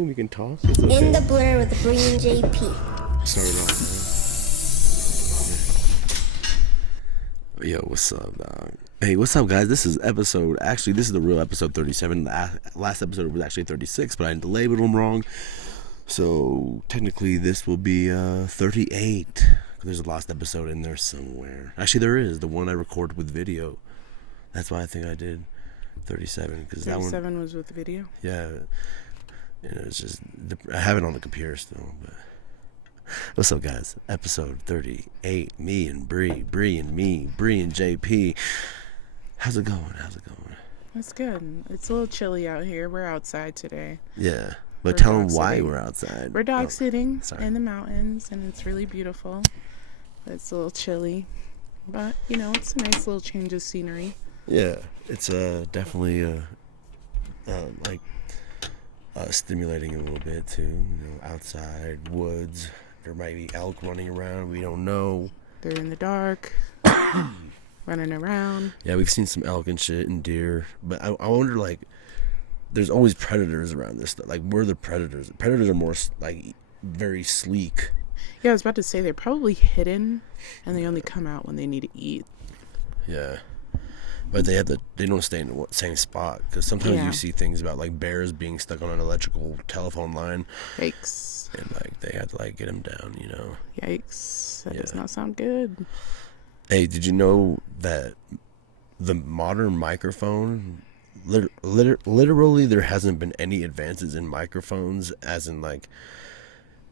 We can talk. It's okay. In the blur with Bree and JP. Start it off, man. Yo, what's up, dog? Hey, what's up, guys? This is the real episode 37. The last episode was actually 36, but I labeled them wrong. So, technically, this will be 38. There's a lost episode in there somewhere. Actually, there is. The one I recorded with video. That's why I think I did 37. 37 was with the video? Yeah. You know, it's just, I have it on the computer still, but what's up, guys? Episode 38, me and Bree and me, Bree and JP. How's it going? It's good. It's a little chilly out here. We're outside today. Yeah, but tell them why we're outside. We're dog sitting in the mountains, and it's really beautiful. It's a little chilly, but, you know, it's a nice little change of scenery. Yeah, it's definitely stimulating a little bit too. You know, outside, woods. There might be elk running around. We don't know. They're in the dark, running around. Yeah, we've seen some elk and shit and deer. But I wonder, like, there's always predators around this stuff. Like, we're the predators. Predators are more, like, very sleek. Yeah, I was about to say they're probably hidden, and they only come out when they need to eat. Yeah. But they don't stay in the same spot, because sometimes you see things about like bears being stuck on an electrical telephone line. Yikes! And like they had to like get them down, you know. Yikes! That does not sound good. Hey, did you know that the modern microphone, literally, there hasn't been any advances in microphones, as in like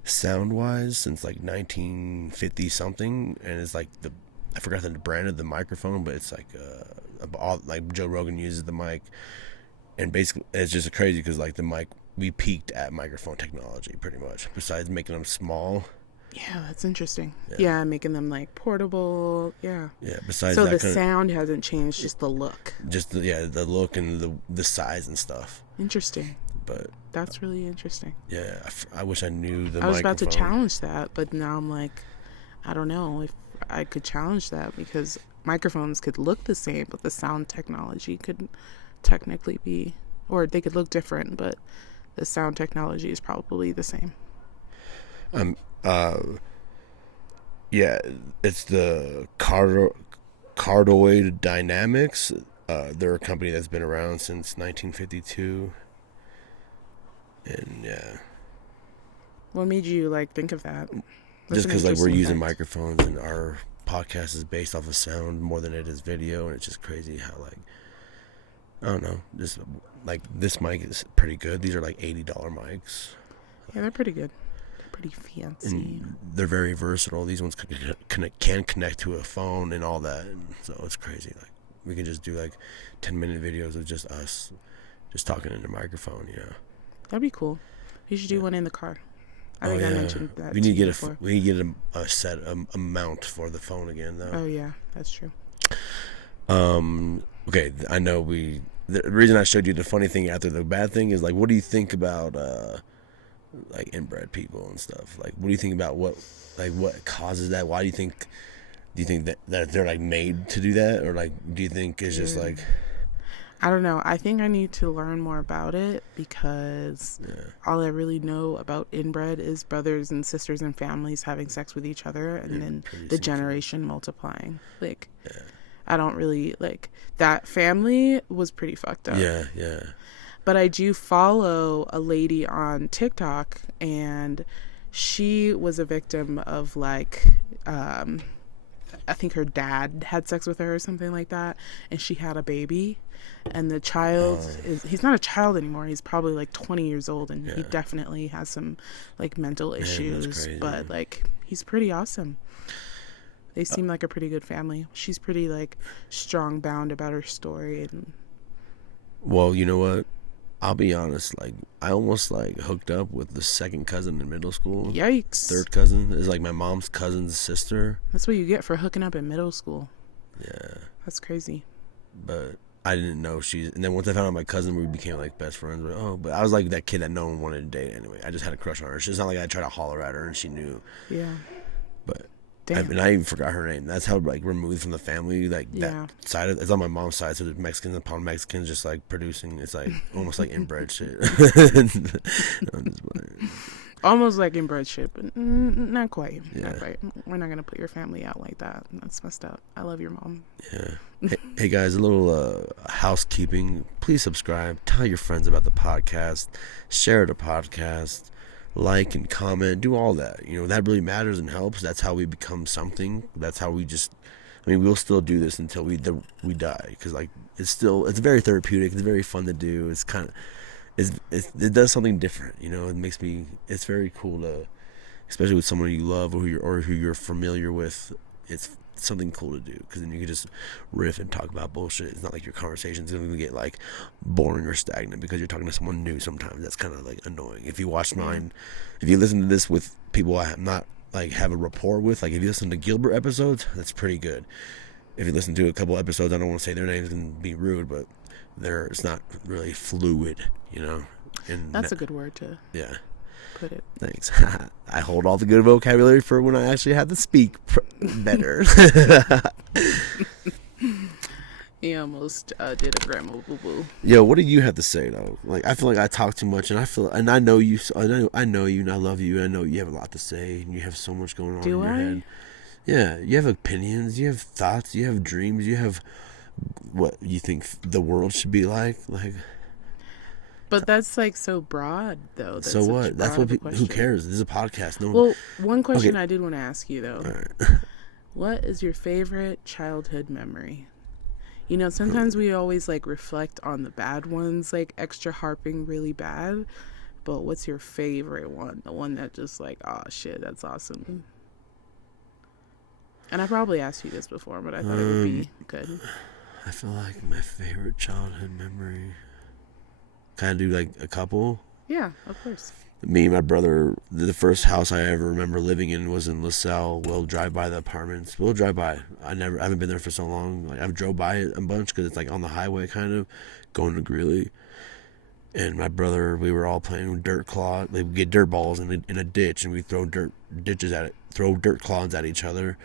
sound wise, since like 1950 something, and it's like I forgot the brand of the microphone, but it's like like Joe Rogan uses the mic, and basically it's just crazy because like the mic, we peaked at microphone technology pretty much. Besides making them small. Yeah, that's interesting. Yeah, making them like portable. Yeah. Yeah. Besides, so the sound hasn't changed, just the look. Just the look and the size and stuff. Interesting. But that's really interesting. Yeah, I wish I knew the. I was about to challenge that, but now I'm like, I don't know if I could challenge that, because microphones could look the same, but the sound technology could technically be, or they could look different, but the sound technology is probably the same. Yeah, it's the Cardioid Dynamics. They're a company that's been around since 1952, and yeah. What made you like think of that? Just because like we're using microphones and our podcast is based off of sound more than it is video, and it's just crazy how like, I don't know, just like this mic is pretty good. These are like $80 mics. Yeah, they're pretty good. They're pretty fancy. And they're very versatile. These ones can connect to a phone and all that, and so it's crazy. Like we can just do like 10-minute videos of just us just talking in the microphone, you know. That'd be cool. You should do one in the car. I think I mentioned that. We need to get a mount for the phone again, though. Oh yeah, that's true. Okay, I know the reason I showed you the funny thing after the bad thing is like, what do you think about like inbred people and stuff? Like, what do you think about what causes that? Why do you think that they're like made to do that, or like do you think it's just like? I don't know. I think I need to learn more about it, because all I really know about inbred is brothers and sisters and families having sex with each other, and then the generation multiplying. Like, I don't really like that. Family was pretty fucked up. Yeah. But I do follow a lady on TikTok, and she was a victim of like, I think her dad had sex with her or something like that, and she had a baby. And the child he's not a child anymore. He's probably like 20 years old, and he definitely has some like mental issues, but like he's pretty awesome. They seem like a pretty good family. She's pretty like strong bound about her story. And well, you know what? I'll be honest, like I almost like hooked up with the second cousin in middle school. Yikes. Third cousin is like my mom's cousin's sister. That's what you get for hooking up in middle school. Yeah. That's crazy. But I didn't know and then once I found out my cousin, we became like best friends. But I was like that kid that no one wanted to date anyway. I just had a crush on her. It's not like I tried to holler at her and she knew. Yeah. But Damn. And I even forgot her name. That's how like removed from the family, like Yeah. that side of it's on my mom's side. So the Mexicans upon Mexicans just like producing. It's like almost like inbred shit. I'm just playing. Almost like inbred shit, but not quite. Yeah. Not quite. We're not gonna put your family out like that. That's messed up. I love your mom. Yeah. Hey guys, a little housekeeping. Please subscribe. Tell your friends about the podcast. Share the podcast. Like and comment. Do all that. You know, that really matters and helps. That's how we become something. That's how we just. I mean, we'll still do this until we die. Because like it's very therapeutic. It's very fun to do. It's kind of. It does something different, you know. It's very cool to, especially with someone you love or who you're familiar with. It's something cool to do because then you can just riff and talk about bullshit. It's not like your conversation's gonna get like boring or stagnant because you're talking to someone new. Sometimes that's kind of like annoying. If you watch mine, if you listen to this with people I am not like have a rapport with, like if you listen to Gilbert episodes, that's pretty good. If you listen to a couple episodes, I don't want to say their names and be rude, but it's not really fluid, you know. And That's a good word to put it. Thanks. I hold all the good vocabulary for when I actually have to speak better. He almost did a grandma boo boo. Yo, what do you have to say though? Like, I feel like I talk too much, and I know you. I know you, and I love you. And I know you have a lot to say, and you have so much going on in your head. Yeah, you have opinions, you have thoughts, you have dreams, you have what you think the world should be like. But that's like so broad, though. That's so what? That's what. Who cares? This is a podcast. Well, one question I did want to ask you though. All right. What is your favorite childhood memory? You know, sometimes we always like reflect on the bad ones, like extra harping really bad. But what's your favorite one? The one that just like, oh shit, that's awesome. And I probably asked you this before, but I thought it would be good. I feel like my favorite childhood memory. Kind of do like a couple. Yeah, of course. Me and my brother, the first house I ever remember living in was in LaSalle. We'll drive by the apartments. We'll drive by. I haven't been there for so long. Like I've drove by it a bunch because it's like on the highway kind of going to Greeley. And my brother, we were all playing dirt claw. They would get dirt balls in a ditch, and we throw dirt clods at each other.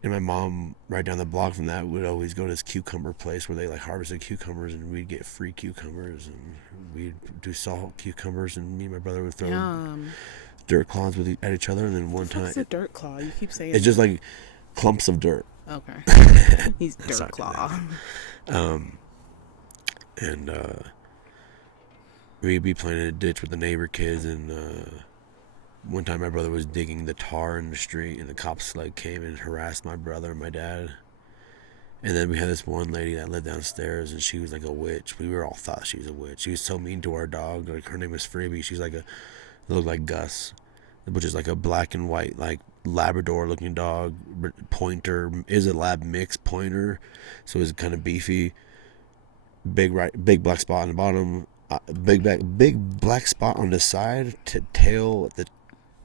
And my mom, right down the block from that, would always go to this cucumber place where they like harvested cucumbers, and we'd get free cucumbers, and we'd do salt cucumbers, and me and my brother would throw dirt clods at each other. And then one time, what's a dirt claw? You keep saying it's just like clumps of dirt. Okay, he's dirt claw. We'd be playing in a ditch with the neighbor kids, and one time my brother was digging the tar in the street, and the cops like came and harassed my brother and my dad. And then we had this one lady that lived downstairs, and she was like a witch. We all thought she was a witch. She was so mean to our dog. Like her name was Freebie. She's like looked like Gus, which is like a black and white like Labrador looking dog, pointer. Is a lab mix pointer, so it's kind of beefy. Big black spot on the bottom. Big black spot on the side to tail.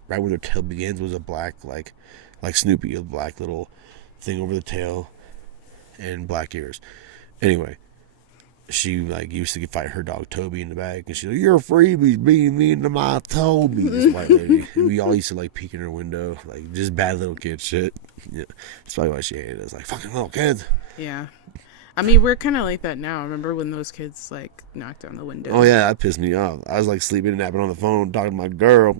Right where the tail begins was a black like Snoopy, a black little thing over the tail, and black ears. Anyway, she like used to fight her dog Toby in the back, and she's like, "Your Freebie's being mean to my Toby." This white lady, and we all used to like peek in her window, like just bad little kid shit. Yeah, that's probably why she hated us, like fucking little kids. Yeah. I mean, we're kind of like that now. Remember when those kids, like, knocked on the window? Oh, yeah, that pissed me off. I was, like, sleeping and napping on the phone, talking to my girl,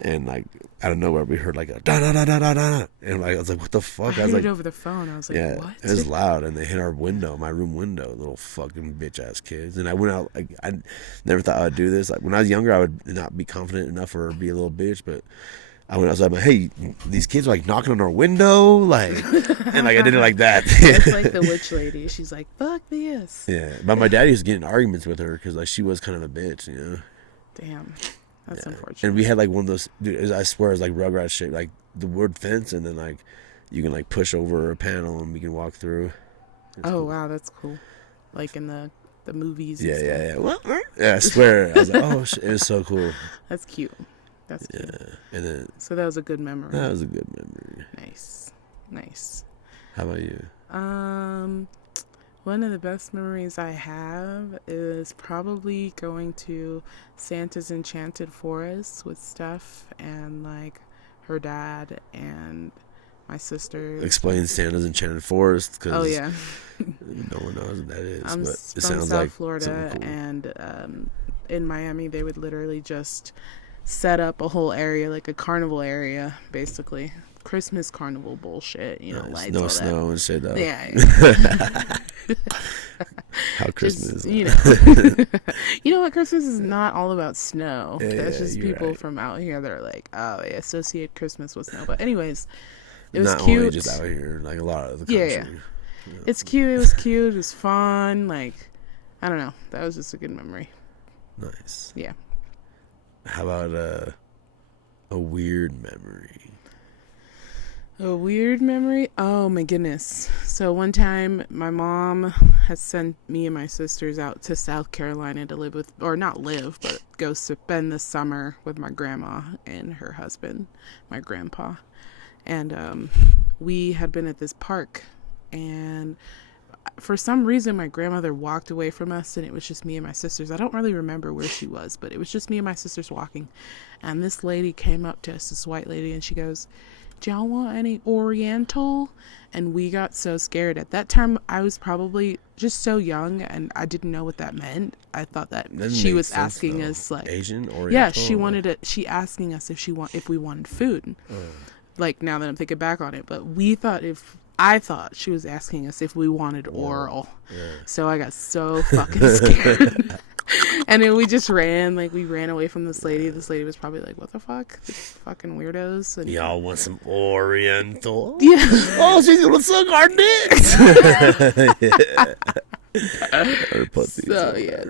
and, like, out of nowhere, we heard, like, a da-da-da-da-da-da, and, like, I was like, what the fuck? I heard it over the phone. I was like, yeah, what? It was loud, and they hit our window, my room window, little fucking bitch-ass kids, and I went out, like, I never thought I would do this. Like, when I was younger, I would not be confident enough or be a little bitch, but I went outside, I'm like, hey, these kids are like knocking on our window, like, and like I did it like that. It's like the witch lady. She's like, fuck this. Yeah, but my dad used to get in arguments with her because like she was kind of a bitch, you know. Damn, that's unfortunate. And we had like one of those, dude, I swear it's like Rugrats shit, like the wood fence, and then like you can like push over a panel and we can walk through. Cool. Wow, that's cool. Like in the movies. Yeah. What? Yeah, I swear. I was like, oh, shit, it was so cool. That's cute. That's cute. Yeah, and then so that was a good memory. That was a good memory. Nice. How about you? One of the best memories I have is probably going to Santa's Enchanted Forest with Steph and like her dad, and my sisters. Explain Santa's Enchanted Forest, because Oh yeah, no one knows what that is. I'm But it from sounds South like Florida, something cool. and in Miami they would literally just set up a whole area, like a carnival area, basically Christmas carnival bullshit. You know, Nice. lights, No all snow and shit though. that. Yeah. How Christmas Just, is. you know, you know what? Christmas is not all about snow. Yeah, That's yeah, just you're people right. from out here that are like, oh, they associate Christmas with snow. But anyways, it was Not only cute. just out here, like a lot of the Yeah, country. yeah. It's cute. It was cute. It was fun. Like, I don't know. That was just a good memory. Nice. Yeah. How about a weird memory? A weird memory? Oh my goodness. So one time my mom had sent me and my sisters out to South Carolina to live with, or not live, but go spend the summer with my grandma and her husband, my grandpa. And we had been at this park, and for some reason my grandmother walked away from us, and it was just me and my sisters. I don't really remember where she was, but it was just me and my sisters walking. And this lady came up to us, this white lady, and she goes, do y'all want any Oriental? And we got so scared. At that time, I was probably just so young, and I didn't know what that meant. I thought that she was asking us, like, Asian Oriental. yeah, she wanted it. She asking us if we wanted food. Like, now that I'm thinking back on it, but I thought she was asking us if we wanted oral. Yeah. So I got so fucking scared. And then we just ran, like, we ran away from this lady. This lady was probably like, what the fuck? These fucking weirdos. And Y'all want some Oriental? yeah. Oh, she's gonna suck our dicks. Her pussy. So, yeah.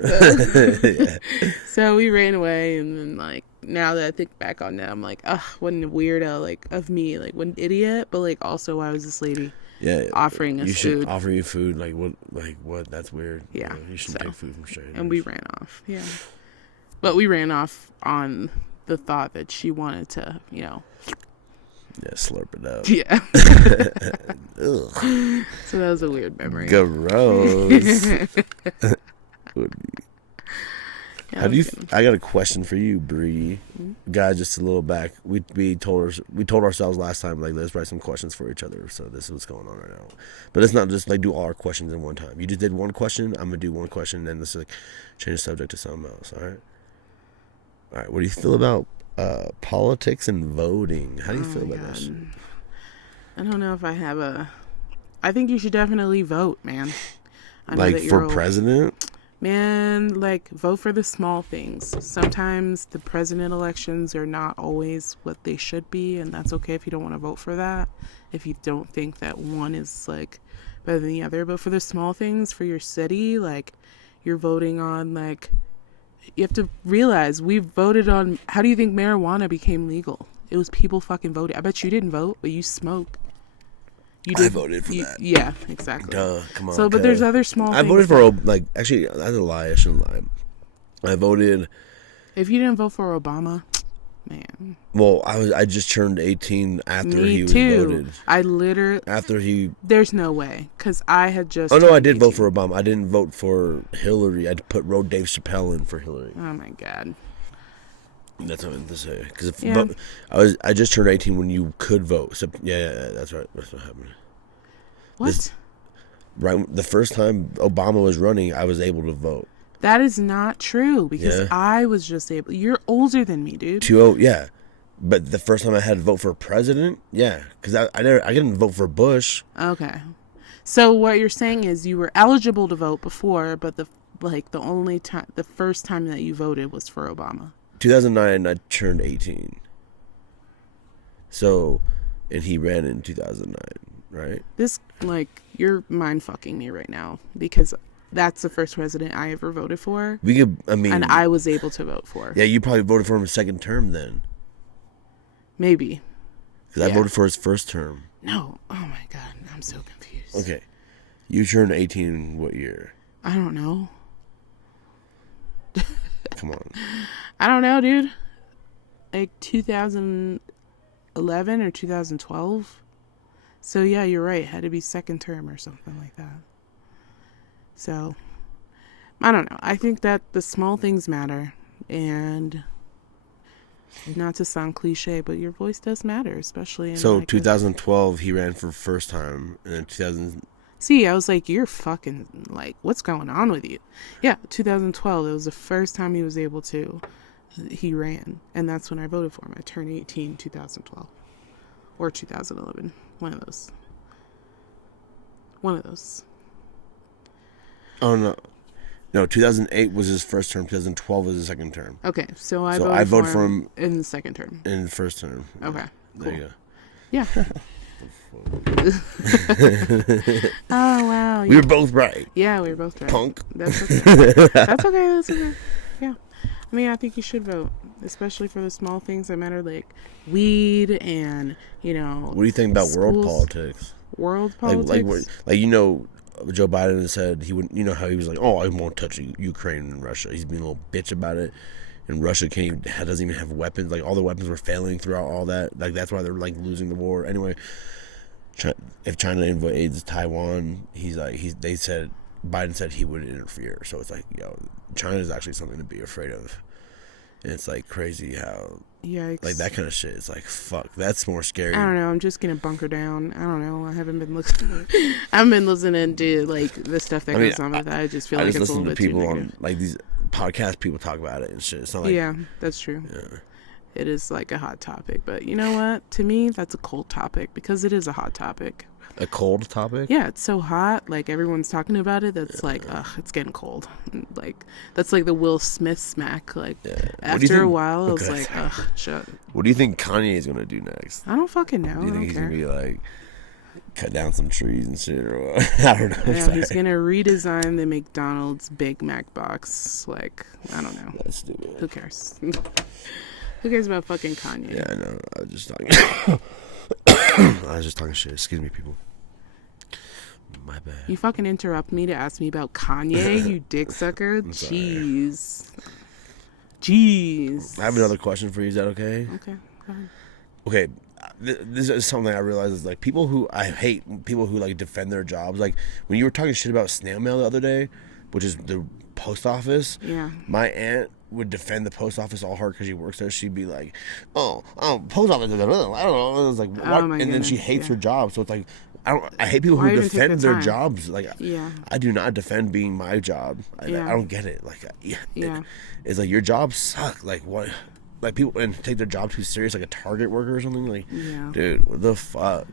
Yeah. So we ran away, and then, like, now that I think back on that, I'm like, ugh, what a weirdo, like, of me. Like, what an idiot. But, like, also, why was this lady offering us you should food? offer you food. Like what? That's weird. Yeah, You shouldn't so. take food from strangers. And we ran off. Yeah. But we ran off on the thought that she wanted to, you know. Yeah, slurp it up. Yeah. Ugh. So that was a weird memory. Gross. Yeah, How do you? I got a question for you, Bree. Guy, just a little back. We told ourselves last time, like, let's write some questions for each other. So this is what's going on right now. But it's not just like do all our questions in one time. You just did one question. I'm gonna do one question, and then let's like change the subject to something else. All right. All right. What do you feel about politics and voting? How do you feel about that shit? I don't know if I have I think you should definitely vote, man. I know Like that for you're president? Man, like, vote for the small things. Sometimes the president elections are not always what they should be, and that's okay if you don't want to vote for that, if you don't think that one is, like, better than the other. But for the small things, for your city, like, you're voting on, like, you have to realize we voted on, how do you think marijuana became legal? It was people fucking voting. I bet you didn't vote, but you smoke. I voted for that. Yeah, exactly. Duh, come on. So, but there's other small I things. voted for, like, actually, that's a lie. I shouldn't lie. I voted. If you didn't vote for Obama, man. Well, I just turned 18 after he was too. voted. I literally. After he. There's no way, because I had just. Oh no, I did 18. vote for Obama. I didn't vote for Hillary. I wrote Dave Chappelle in for Hillary. Oh my god. That's what I meant to say. Because Yeah. I just turned 18 when you could vote. So yeah, that's right. That's what happened. What? Right, the first time Obama was running, I was able to vote. That is not true, because Yeah. I was just able. You're older than me, dude. 2-0, yeah. But the first time I had to vote for president, yeah, because I didn't vote for Bush. Okay. So what you're saying is you were eligible to vote before, but the first time that you voted was for Obama. 2009, I turned 18. So, and he ran in 2009, right? This, like, you're mind fucking me right now, because that's the first president I ever voted for. And I was able to vote for. Yeah, you probably voted for him a second term then. Maybe. Because I voted for his first term. No. Oh my god, I'm so confused. Okay. You turned 18 what year? I don't know. Come on. I don't know, dude. Like 2011 or 2012. So yeah, you're right. It had to be second term or something like that. So I don't know. I think that the small things matter, and not to sound cliche, but your voice does matter, especially in So like 2012, he ran for first time, and then 2000. See, I was like, you're fucking, like, what's going on with you? Yeah, 2012, it was the first time he was able to, he ran. And that's when I voted for him. I turned 18 2012. Or 2011. One of those. One of those. Oh, no. No, 2008 was his first term. 2012 was his second term. Okay, so I voted for him in the second term. in the first term. Okay, There cool. you go. Yeah. Oh, wow. We were both right. Yeah, we were both right. Punk. That's okay. That's okay. That's okay. Yeah. I mean, I think you should vote, especially for the small things that matter, like weed and, you know. What do you think about world schools. politics? World politics? Like, you know, Joe Biden said he wouldn't, you know how he was like, oh, I won't touch Ukraine and Russia. He's being a little bitch about it. And Russia doesn't even have weapons. Like, all the weapons were failing throughout all that. Like, that's why they're, like, losing the war. Anyway, if China invades Taiwan, they said, Biden said he would interfere. So it's like, China is actually something to be afraid of. And it's, like, crazy how, Yikes. like, that kind of shit is like, fuck, that's more scary. I don't know. I'm just gonna bunker down. I don't know. I haven't been listening to like the stuff that goes on with that. I just feel like it's a little bit too negative. On, like, these podcast people talk about it and shit. It's not like, yeah, that's true. Yeah. It is like a hot topic, but you know what? To me, that's a cold topic because it is a hot topic. A cold topic? Yeah, it's so hot. Like, everyone's talking about it. That's like, ugh, it's getting cold. Like, that's like the Will Smith smack. Like, after a while, I was like, ugh, shut. What do you think Kanye is going to do next? I don't fucking know. Do you think he's care. going to be like, cut down some trees and shit? Or what? I don't know. Yeah, he's going to redesign the McDonald's Big Mac box. Like, I don't know. That's stupid. Who cares? Who cares about fucking Kanye? Yeah, I know. I was just talking. I was just talking shit. Excuse me, people. My bad. You fucking interrupt me to ask me about Kanye, you dick sucker. Jeez. I have another question for you. Is that okay? Okay, go ahead. Okay. This is something I realize is like I hate people who like defend their jobs. Like when you were talking shit about Snail Mail the other day, which is the post office. Yeah. My aunt would defend the post office all hard because she works there. She'd be like, "Oh, post office. I don't know." I was like, "What?" And then she hates her job. So it's like, I hate people who defend their jobs. Like, I do not defend being my job. I don't get it. Like, it's like your jobs suck. Like what? Like people and take their job too serious, like a Target worker or something. Like, dude, what the fuck?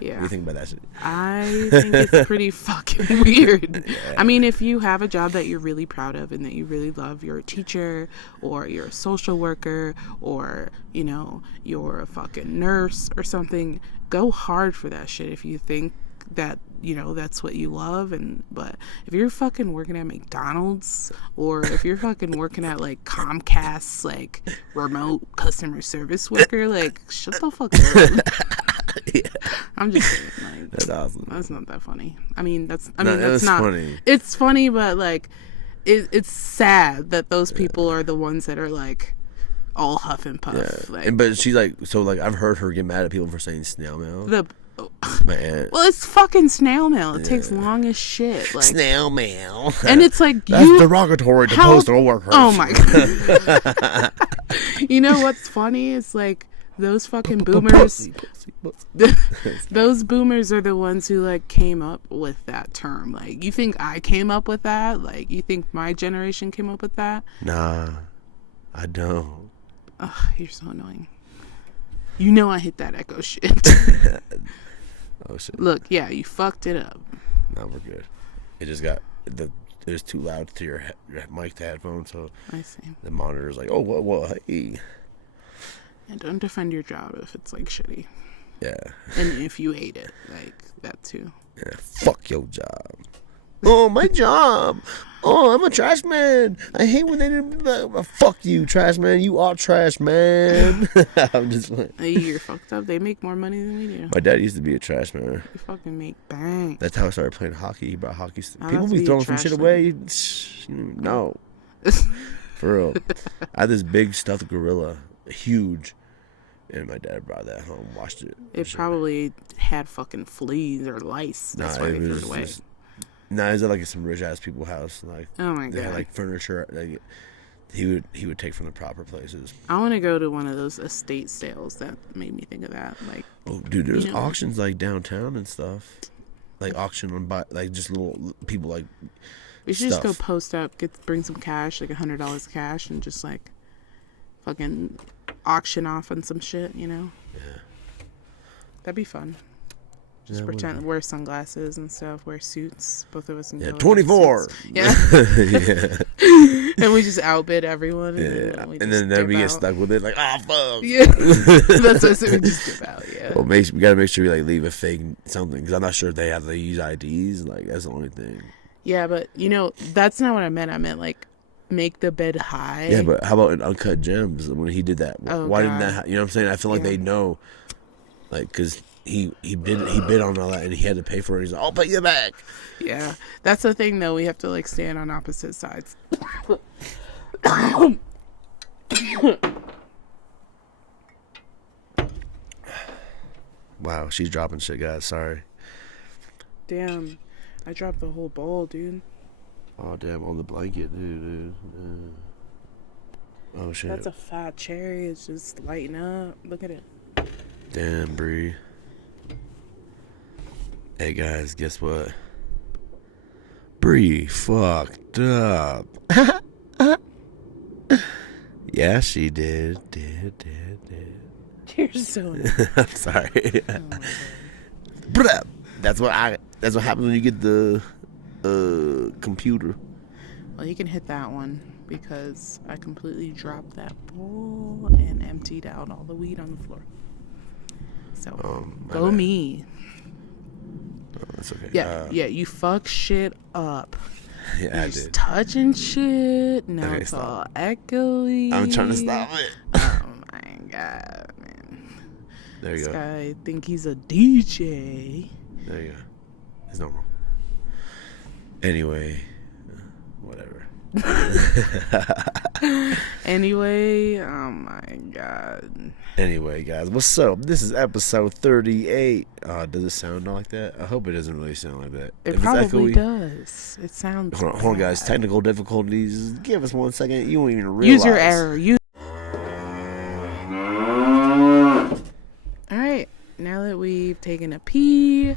Yeah. What do you think about that shit? I think it's pretty fucking weird. I mean, if you have a job that you're really proud of and that you really love, you're a teacher or you're a social worker or, you know, you're a fucking nurse or something, go hard for that shit if you think that, you know, that's what you love. But if you're fucking working at McDonald's or if you're fucking working at like Comcast's like remote customer service worker, like shut the fuck up. Yeah. I'm just saying, like, that's awesome. That's not that funny. I mean, that's not funny. It's funny, but like it's sad that those people are the ones that are like all huff and puff. Yeah. Like, but she's like, so like I've heard her get mad at people for saying snail mail. My aunt. Well, it's fucking snail mail. It takes long as shit. Like snail mail. And it's like that's derogatory to postal workers. Oh my god. You know what's funny? It's like those fucking boomers. Those boomers are the ones who like came up with that term. Like, you think I came up with that? Like, you think my generation came up with that? Nah, I don't. Ugh, you're so annoying. You know I hit that echo shit. Oh shit. Look, yeah, you fucked it up. No, we're good. It just got it was too loud to your mic to headphones, so I see. The monitor's like, oh, well, hey. And don't defend your job if it's like shitty. Yeah. And if you hate it, like that too. Yeah, fuck your job. Oh, my job. Oh, I'm a trash man. I hate when they do. Fuck you, trash man. You are trash man. I'm just like, you're fucked up. They make more money than we do. My dad used to be a trash man. You fucking make bang. That's how I started playing hockey. He brought hockey. People be throwing some shit away. No. For real. I had this big stuffed gorilla. Huge. And my dad brought that home, washed it. It probably had fucking fleas or lice. That's why they threw it away. It's at like some rich ass people's house. Like, oh my god, they had like furniture. Like, He would take from the proper places. I want to go to one of those estate sales. That made me think of that. Like, oh, dude, there's auctions like downtown and stuff. Like auction on like just little people like. We should just go post up, bring some cash, like $100 cash, and just like fucking auction off on some shit. Yeah. That'd be fun. Just pretend wear sunglasses and stuff, wear suits. Both of us can go 24. Yeah. Yeah. And we just outbid everyone. And then we get stuck with it, like, oh fuck. Yeah. That's what I said. We just dip out. Yeah. Well, we gotta make sure we like leave a fake something, because I'm not sure if they have to use IDs. Like that's the only thing. Yeah, but that's not what I meant. I meant like make the bid high. Yeah, but how about in Uncut Gems when he did that? Why didn't that? You know what I'm saying? I feel like they know, like, because. He bid on all that and he had to pay for it. He's like, I'll pay you back. Yeah, that's the thing though. We have to like stand on opposite sides. Wow, she's dropping shit, guys. Sorry. Damn, I dropped the whole bowl, dude. Oh damn, on the blanket, dude. Oh shit. That's a fat cherry. It's just lighting up. Look at it. Damn, Bree. Hey guys, guess what? Bree fucked up. Yeah, she did. You're so I'm sorry. Oh that's what happens when you get the computer. Well, you can hit that one because I completely dropped that bowl and emptied out all the weed on the floor. So go me. Oh, that's okay. Yeah, you fuck shit up. Yeah, I did. Touching shit. Now it's all echoey. I'm trying to stop it. Oh my god, man. There you go. This guy think he's a DJ. There you go. It's normal. Anyway, whatever. Anyway, oh my god. Anyway, guys, what's up? This is episode 38. Does it sound like that? I hope it doesn't really sound like that. It probably does. It sounds Hold on, guys. Technical difficulties. Give us 1 second. You won't even realize. Use your error. Alright, now that we've taken a pee,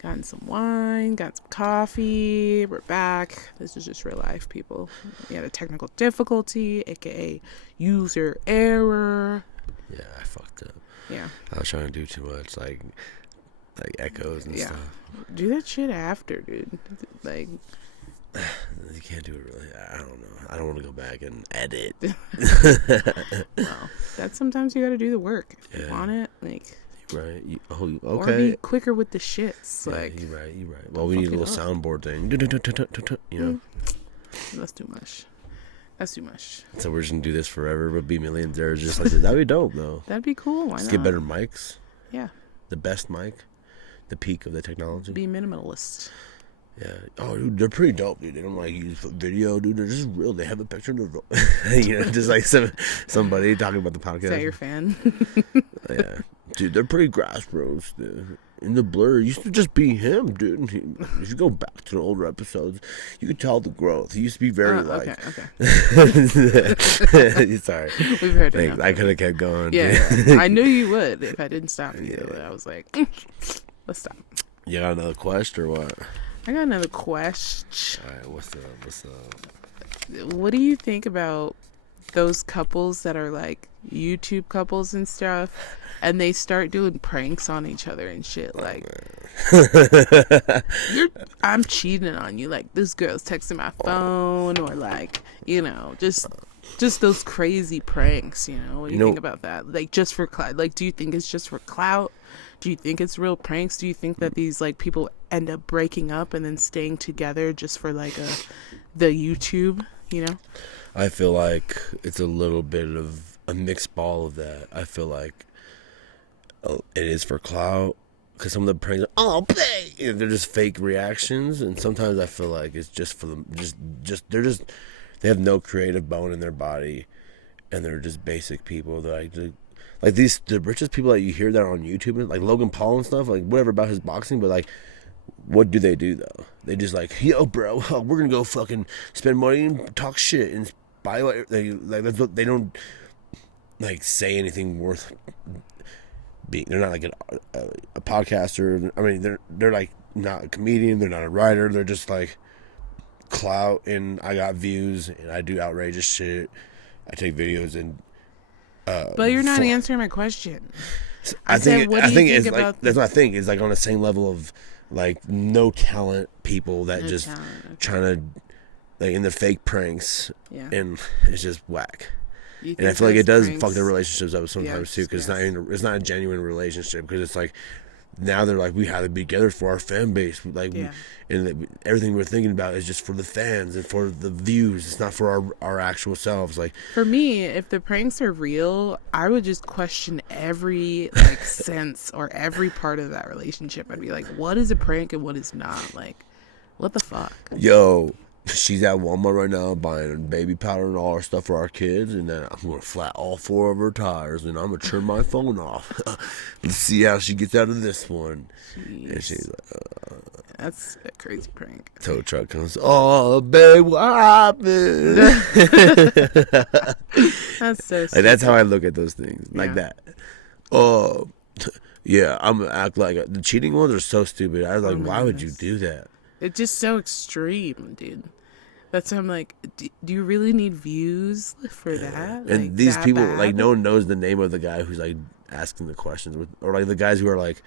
gotten some wine, got some coffee, we're back. This is just real life, people. We had a technical difficulty, aka user error. Yeah, I fucked up. Yeah. I was trying to do too much, like echoes and stuff. Do that shit after, dude. Like, you can't do it really. I don't know. I don't want to go back and edit. Well, that's sometimes you got to do the work. If you want it, like. Right. Okay. Or be quicker with the shits. Yeah, like, you're right. Well, we need a little soundboard thing. You know. That's too much. So we're just gonna do this forever, but be millionaires just like this. That'd be dope, though. That'd be cool. Why not? Get better mics. Yeah. The best mic. The peak of the technology. Be minimalist. Yeah. Oh, dude, they're pretty dope, dude. They don't like use video, dude. They're just real. They have a picture of the, just like somebody talking about the podcast. Is that your fan? Yeah. Dude, they're pretty grassroots, dude. In the BLURR, it used to just be him, dude. If you go back to the older episodes, you could tell the growth. He used to be very Okay. Sorry. We've heard Thanks. enough. I could have kept going. Yeah. I knew you would if I didn't stop you. Yeah. I was like, let's stop. You got another question or what? I got another question. All right, what's up? What do you think about those couples that are like YouTube couples and stuff, and they start doing pranks on each other and shit? Like, I'm cheating on you. Like, this girl's texting my phone, or like, just those crazy pranks. What do you think about that? Like, just for clout? Like, do you think it's just for clout? Do you think it's real pranks? Do you think that these like people end up breaking up and then staying together just for like the YouTube? I feel like it's a little bit of a mixed ball of that. I feel like it is for clout, because some of the pranks are, they're just fake reactions, and sometimes I feel like it's just for them. They have no creative bone in their body, and they're just basic people. They're like the richest people that you hear that are on YouTube, like Logan Paul and stuff, like whatever about his boxing, but like, what do they do though? They just like, yo, bro, we're gonna go fucking spend money and talk shit and buy what they like. That's what they don't like say anything worth being. They're not like a podcaster. I mean, they're like not a comedian. They're not a writer. They're just like clout, and I got views, and I do outrageous shit. I take videos and. But you're not answering my question. I think it's about like that's what I think. It's like on the same level of like no talent people that just trying to like in the fake pranks, and it's just whack. And I feel like it does fuck their relationships up sometimes too, because it's not a genuine relationship, because it's like now they're like, we have to be together for our fan base, like and everything we're thinking about is just for the fans and for the views. It's not for our actual selves. Like for me, if the pranks are real, I would just question every like sense or every part of that relationship. I'd be like, what is a prank and what is not? Like, what the fuck? Yo, she's at Walmart right now buying baby powder and all our stuff for our kids, and then I'm gonna flat all 4 of her tires, and I'm gonna turn my phone off. Let's see how she gets out of this one. Jeez. And she's like, that's a crazy prank. Tow truck comes. Oh, babe, what happened? That's so stupid. Like, that's how I look at those things, like that. Oh, yeah, I'm gonna act like the cheating ones are so stupid. I was like, why would you do that? It's just so extreme, dude. That's why I'm like, do you really need views for that? And like, these people, bad? like, no one knows the name of the guy who's like asking the questions, or like the guys who are like,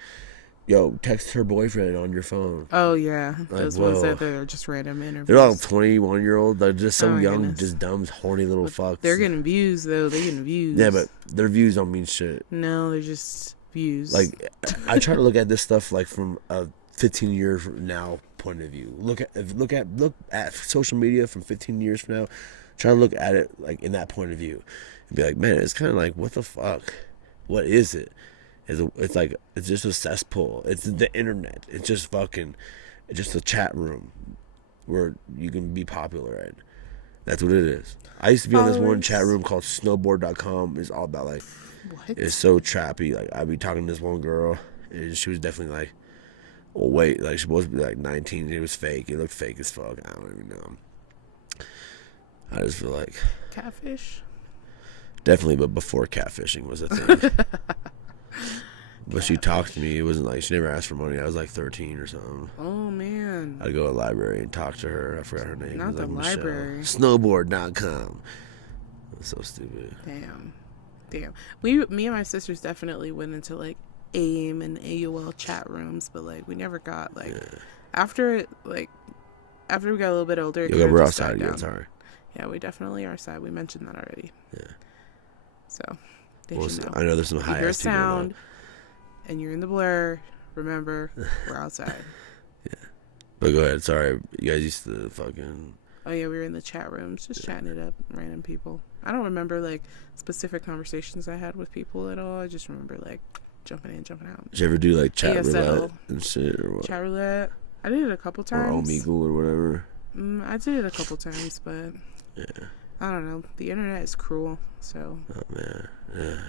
yo, text her boyfriend on your phone. Oh yeah, like, those ones that are just random interviews. They're all 21-year-old. They're just so young, goodness. just dumb, horny little fucks. They're getting views though. They're getting views. Yeah, but their views don't mean shit. No, they're just views. Like, I try to look at this stuff like from a 15 years from now point of view. Look at social media from 15 years from now. Try to look at it like in that point of view, and be like, man, it's kind of like, what the fuck? What is it? It's like, it's just a cesspool. It's the internet. It's just it's just a chat room where you can be popular in. That's what it is. I used to be on this one chat room called snowboard.com. It's all about like, what? It's so trappy. Like, I'd be talking to this one girl, and she was definitely like, oh wait, like, she's supposed to be like 19. It was fake. It looked fake as fuck. I don't even know. I just feel like catfish. Definitely, but before catfishing was a thing. But she talked to me. It wasn't like, she never asked for money. I was like 13 or something. Oh man. I'd go to the library and talk to her. I forgot her name. Not the like library. Snowboard.com. So stupid. Damn. Me and my sisters definitely went into like AIM and AOL chat rooms, but like we never got like after we got a little bit older. Yeah, we're outside again. Sorry. Yeah, we definitely are outside. We mentioned that already. Yeah. So they Well, should know. I know there's some high ass people sound, and you're in the blur. Remember, we're outside. Yeah. But go ahead. Sorry, you guys used to fucking. Oh yeah, we were in the chat rooms, just chatting it up, random people. I don't remember like specific conversations I had with people at all. I just remember like jumping in, jumping out. Did you ever do like chat ASL. roulette and shit, or what? Chat roulette. I did it a couple times. Or Omegle or whatever. I did it a couple times, but I don't know. The internet is cruel, so. Oh man, yeah.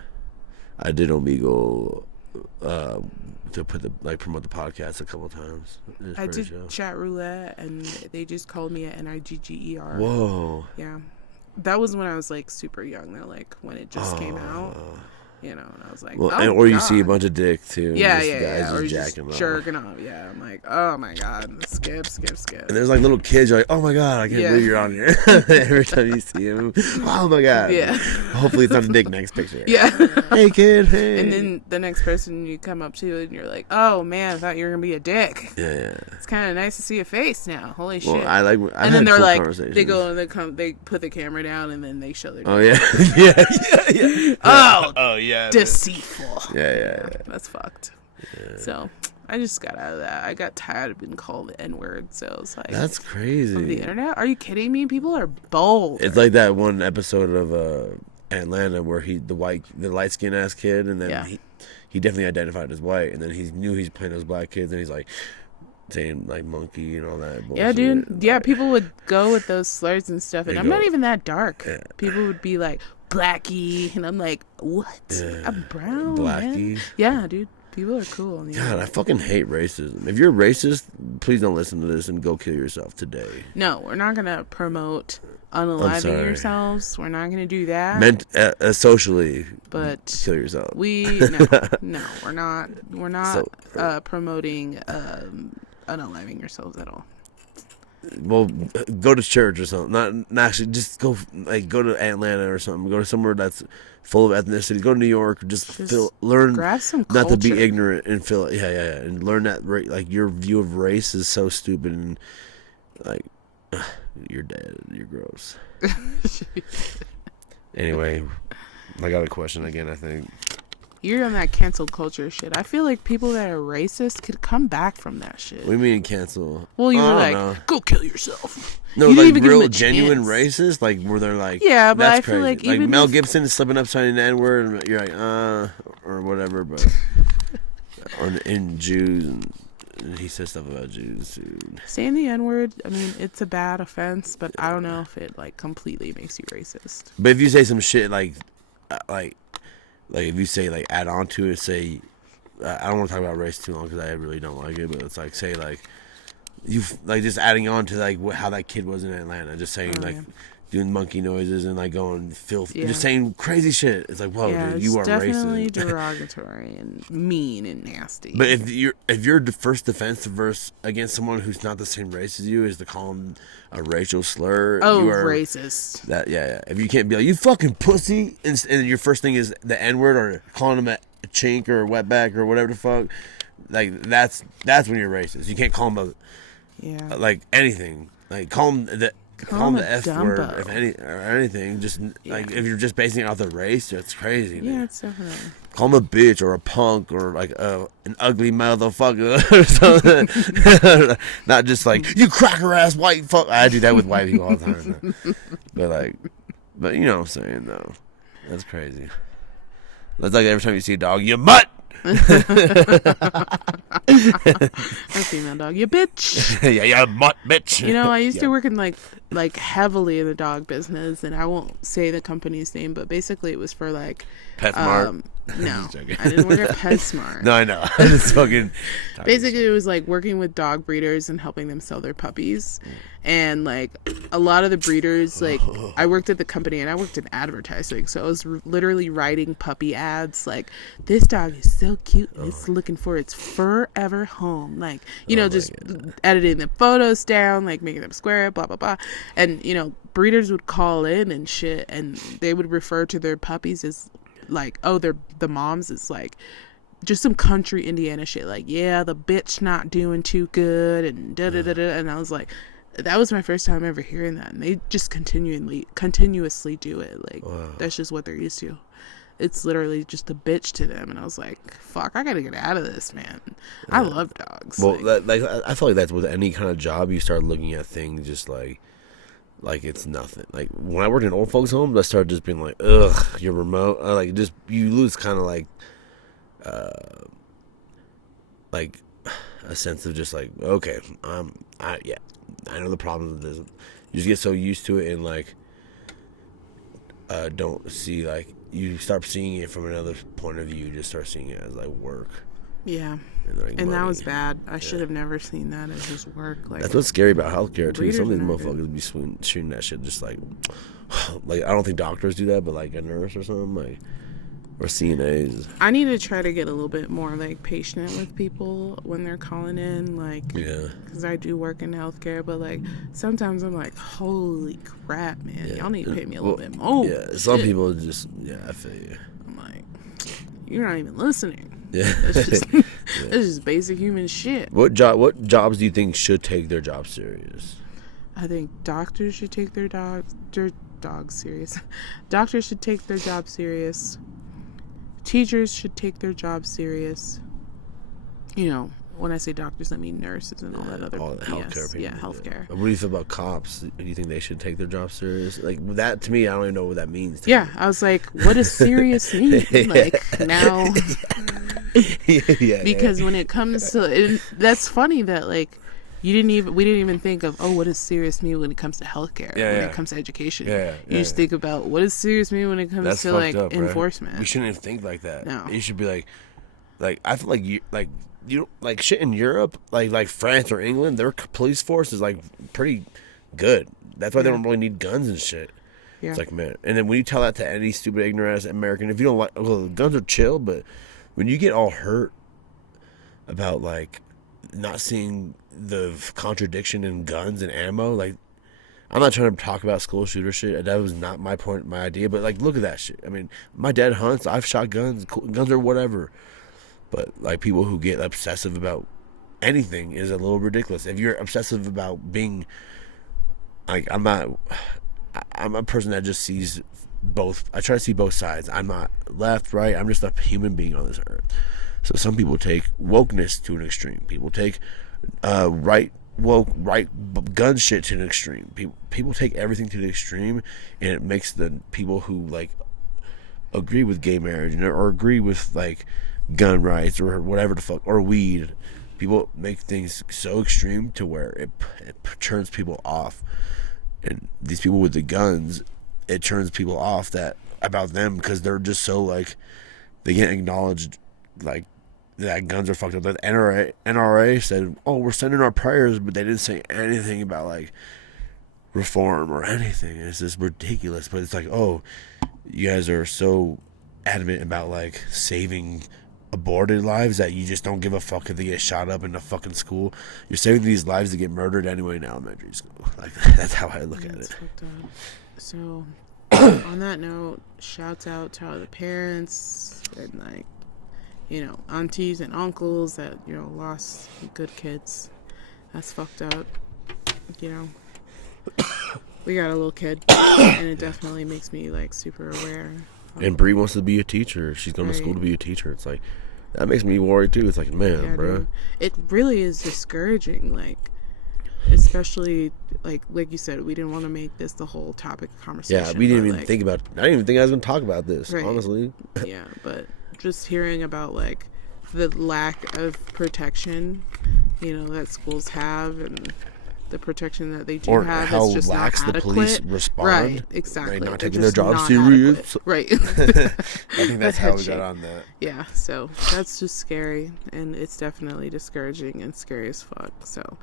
I did Omegle to promote the podcast a couple times. I did chat roulette, and they just called me a NIGGER. Whoa. Yeah, that was when I was like super young. Though, like when it just came out. You know, and I was like, or you see a bunch of dick too. Yeah, guys or just jacking off. Jerking off. Yeah, I'm like, oh my god, skip. And there's like little kids, you're like, oh my god, I can't believe you're on here. Every time you see him, oh my god. Yeah. Hopefully it's not a dick next picture. Yeah. Hey kid, hey. And then the next person you come up to, and you're like, oh man, I thought you were gonna be a dick. Yeah. It's kind of nice to see your face now. Holy shit. And then they're like, they go and they put the camera down, and then they show their dick. Oh yeah. Yeah. Oh yeah. Deceitful. Yeah. That's fucked. Yeah. So I just got out of that. I got tired of being called the N-word, so it was like, that's crazy. On the internet? Are you kidding me? People are bold. It's like that one episode of Atlanta where the light skinned ass kid, and then he definitely identified as white, and then he knew he's playing those black kids, and he's like saying like monkey and all that bullshit. Yeah, dude. Yeah, people would go with those slurs and stuff, and I'm not even that dark. Yeah. People would be like, blackie, and I'm like, what? Yeah. I'm brown. Blackie. Man. Yeah, dude. People are cool on the God, internet. I fucking hate racism. If you're racist, please don't listen to this and go kill yourself today. No, we're not going to promote I'm unaliving sorry. yourselves. We're not going to do that. Socially, But kill yourself. no, we're not promoting unaliving yourselves at all. Well, go to church or something. Not actually. Just go to Atlanta or something. Go to somewhere that's full of ethnicity. Go to New York. Learn grab some not to be culture. ignorant and feel and learn that like your view of race is so stupid and like you're dead. You're gross. Anyway, I got a question again. I think. You're on that cancel culture shit. I feel like people that are racist could come back from that shit. What do you mean cancel? Well, you were I like, don't know. go kill yourself. No, You didn't like even give real him a genuine chance. racist, like where they're like, Yeah, but that's I feel crazy. like even Mel if- Gibson is slipping up saying the N word, and you're like, or whatever, but in Jews, and he says stuff about Jews, dude. Saying the N-word, I mean, it's a bad offense, but I don't know if it like completely makes you racist. But if you say some shit like if you say like add on to it, say, I don't want to talk about race too long because I really don't like it, but it's like say like you like just adding on to like how that kid was in Atlanta, just saying doing monkey noises and like going filthy, just saying crazy shit. It's like, whoa, dude, you are it's definitely racist. derogatory and mean and nasty. But if your first defense verse against someone who's not the same race as you is to call them a racial slur, you are racist. That If you can't be like, you fucking pussy, and your first thing is the N word or calling them a chink or a wetback or whatever the fuck, like that's when you're racist. You can't call them like anything. Like call them the F word or anything. Just like if you're just basing it off the race, that's crazy. Yeah, man. it's definitely. Call him a bitch or a punk or like an ugly motherfucker or something. Not just like, you cracker ass white fuck. I do that with white people all the time. But you know what I'm saying though. That's crazy. That's like every time you see a dog, you mutt. A female dog, you bitch. yeah, mutt, bitch. You know, I used to work in like heavily in the dog business, and I won't say the company's name, but basically it was for like PetSmart. No, I didn't work at PetSmart. No, I know. It's fucking. Basically, it was like working with dog breeders and helping them sell their puppies. And like a lot of the breeders, like I worked at the company and I worked in advertising, so I was literally writing puppy ads like, this dog is so cute and it's looking for its forever home, like, you know, just editing the photos down, like making them square, blah blah blah. And you know, breeders would call in and shit, and they would refer to their puppies as like, oh, they're the moms is like just some country Indiana shit, like, yeah, the bitch not doing too good and da da da da. And I was like, that was my first time ever hearing that, and they just continuously do it. Like, that's just what they're used to. It's literally just a bitch to them, and I was like, fuck, I gotta get out of this, man. I love dogs. Well, I feel like that's with any kind of job, you start looking at things just like it's nothing. Like when I worked in old folks' homes, I started just being like, ugh, you're remote. Like just you lose kind of like a sense of just like, okay, I know the problems with this. You just get so used to it and like don't see, like, you start seeing it from another point of view. You just start seeing it as like work. Yeah. And that was bad. I should have never seen that as just work. Like, that's what's scary about healthcare too. breeders Some of these are not motherfuckers be shooting that shit just like I don't think doctors do that, but like a nurse or something, like, or CNAs. I need to try to get a little bit more like patient with people when they're calling in, like, because I do work in healthcare, but like sometimes I'm like, holy crap, man, y'all need to pay me a little bit more. Yeah, some people just, I feel you. I'm like, you're not even listening. Yeah, It's just it's just basic human shit. What jobs do you think should take their job serious? I think doctors should take their dogs serious. Doctors should take their job serious. Teachers should take their job serious. You know, when I say doctors, I mean nurses and all that other healthcare people. Yeah, healthcare. What do you feel about cops? Do you think they should take their job serious? Like that, to me, I don't even know what that means. Yeah, I was like, what does serious mean? Like now, because when it comes to it, that's funny that like we didn't even think of, oh, what does serious mean when it comes to healthcare, when it comes to education. You just think about what does serious mean when it comes to like up, enforcement. We shouldn't even think like that. No. You should be like, Like I feel like shit in Europe, like France or England, their police force is like pretty good. That's why they don't really need guns and shit. Yeah. It's like, man. And then when you tell that to any stupid ignorant ass American, if you don't like, well, guns are chill, but when you get all hurt about like not seeing the contradiction in guns and ammo, like, I'm not trying to talk about school shooter shit. That was not my point, my idea. But like, look at that shit. I mean, my dad hunts. I've shot guns or whatever. But like, people who get obsessive about anything is a little ridiculous. If you're obsessive about being like, I'm a person that just sees both. I try to see both sides. I'm not left, right. I'm just a human being on this earth. So some people take wokeness to an extreme. People take right gun shit to an extreme. People take everything to the extreme, and it makes the people who like agree with gay marriage or agree with like gun rights or whatever the fuck, or weed. People make things so extreme to where it turns people off. And these people with the guns, it turns people off about them because they're just so like, they get acknowledged like that guns are fucked up. The NRA said, "Oh, we're sending our prayers," but they didn't say anything about like reform or anything. It's just ridiculous. But it's like, oh, you guys are so adamant about like saving aborted lives that you just don't give a fuck if they get shot up in the fucking school. You're saving these lives to get murdered anyway in elementary school. Like, that's how I look at it. Fucked up. So, on that note, shouts out to all the parents and like, you know, aunties and uncles that, you know, lost good kids. That's fucked up. You know, we got a little kid, and it definitely makes me like super aware. And Bree wants to be a teacher. She's going to school to be a teacher. It's like, that makes me worried too. It's like, man, bro. Dude. It really is discouraging. Like, especially like you said, we didn't want to make this the whole topic of conversation. Yeah, we didn't even think about. I didn't even think I was going to talk about this. Right. Honestly. Yeah, but just hearing about like the lack of protection, you know, that schools have, and the protection that they do have is just not adequate. The police respond. Right, exactly. They're not taking their job serious. Right. I think that's how we got on that. Yeah, so that's just scary, and it's definitely discouraging and scary as fuck. So,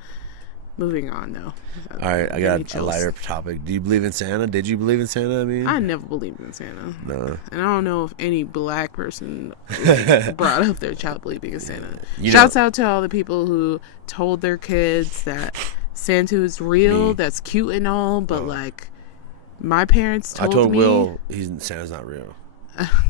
moving on though. All right, I got a lighter topic. Do you believe in Santa? Did you believe in Santa? I mean, I never believed in Santa. No. And I don't know if any black person like, brought up their child believing in Santa. Shouts out to all the people who told their kids that Santa is real. That's cute and all, but like, my parents told me. I told Will Santa's not real.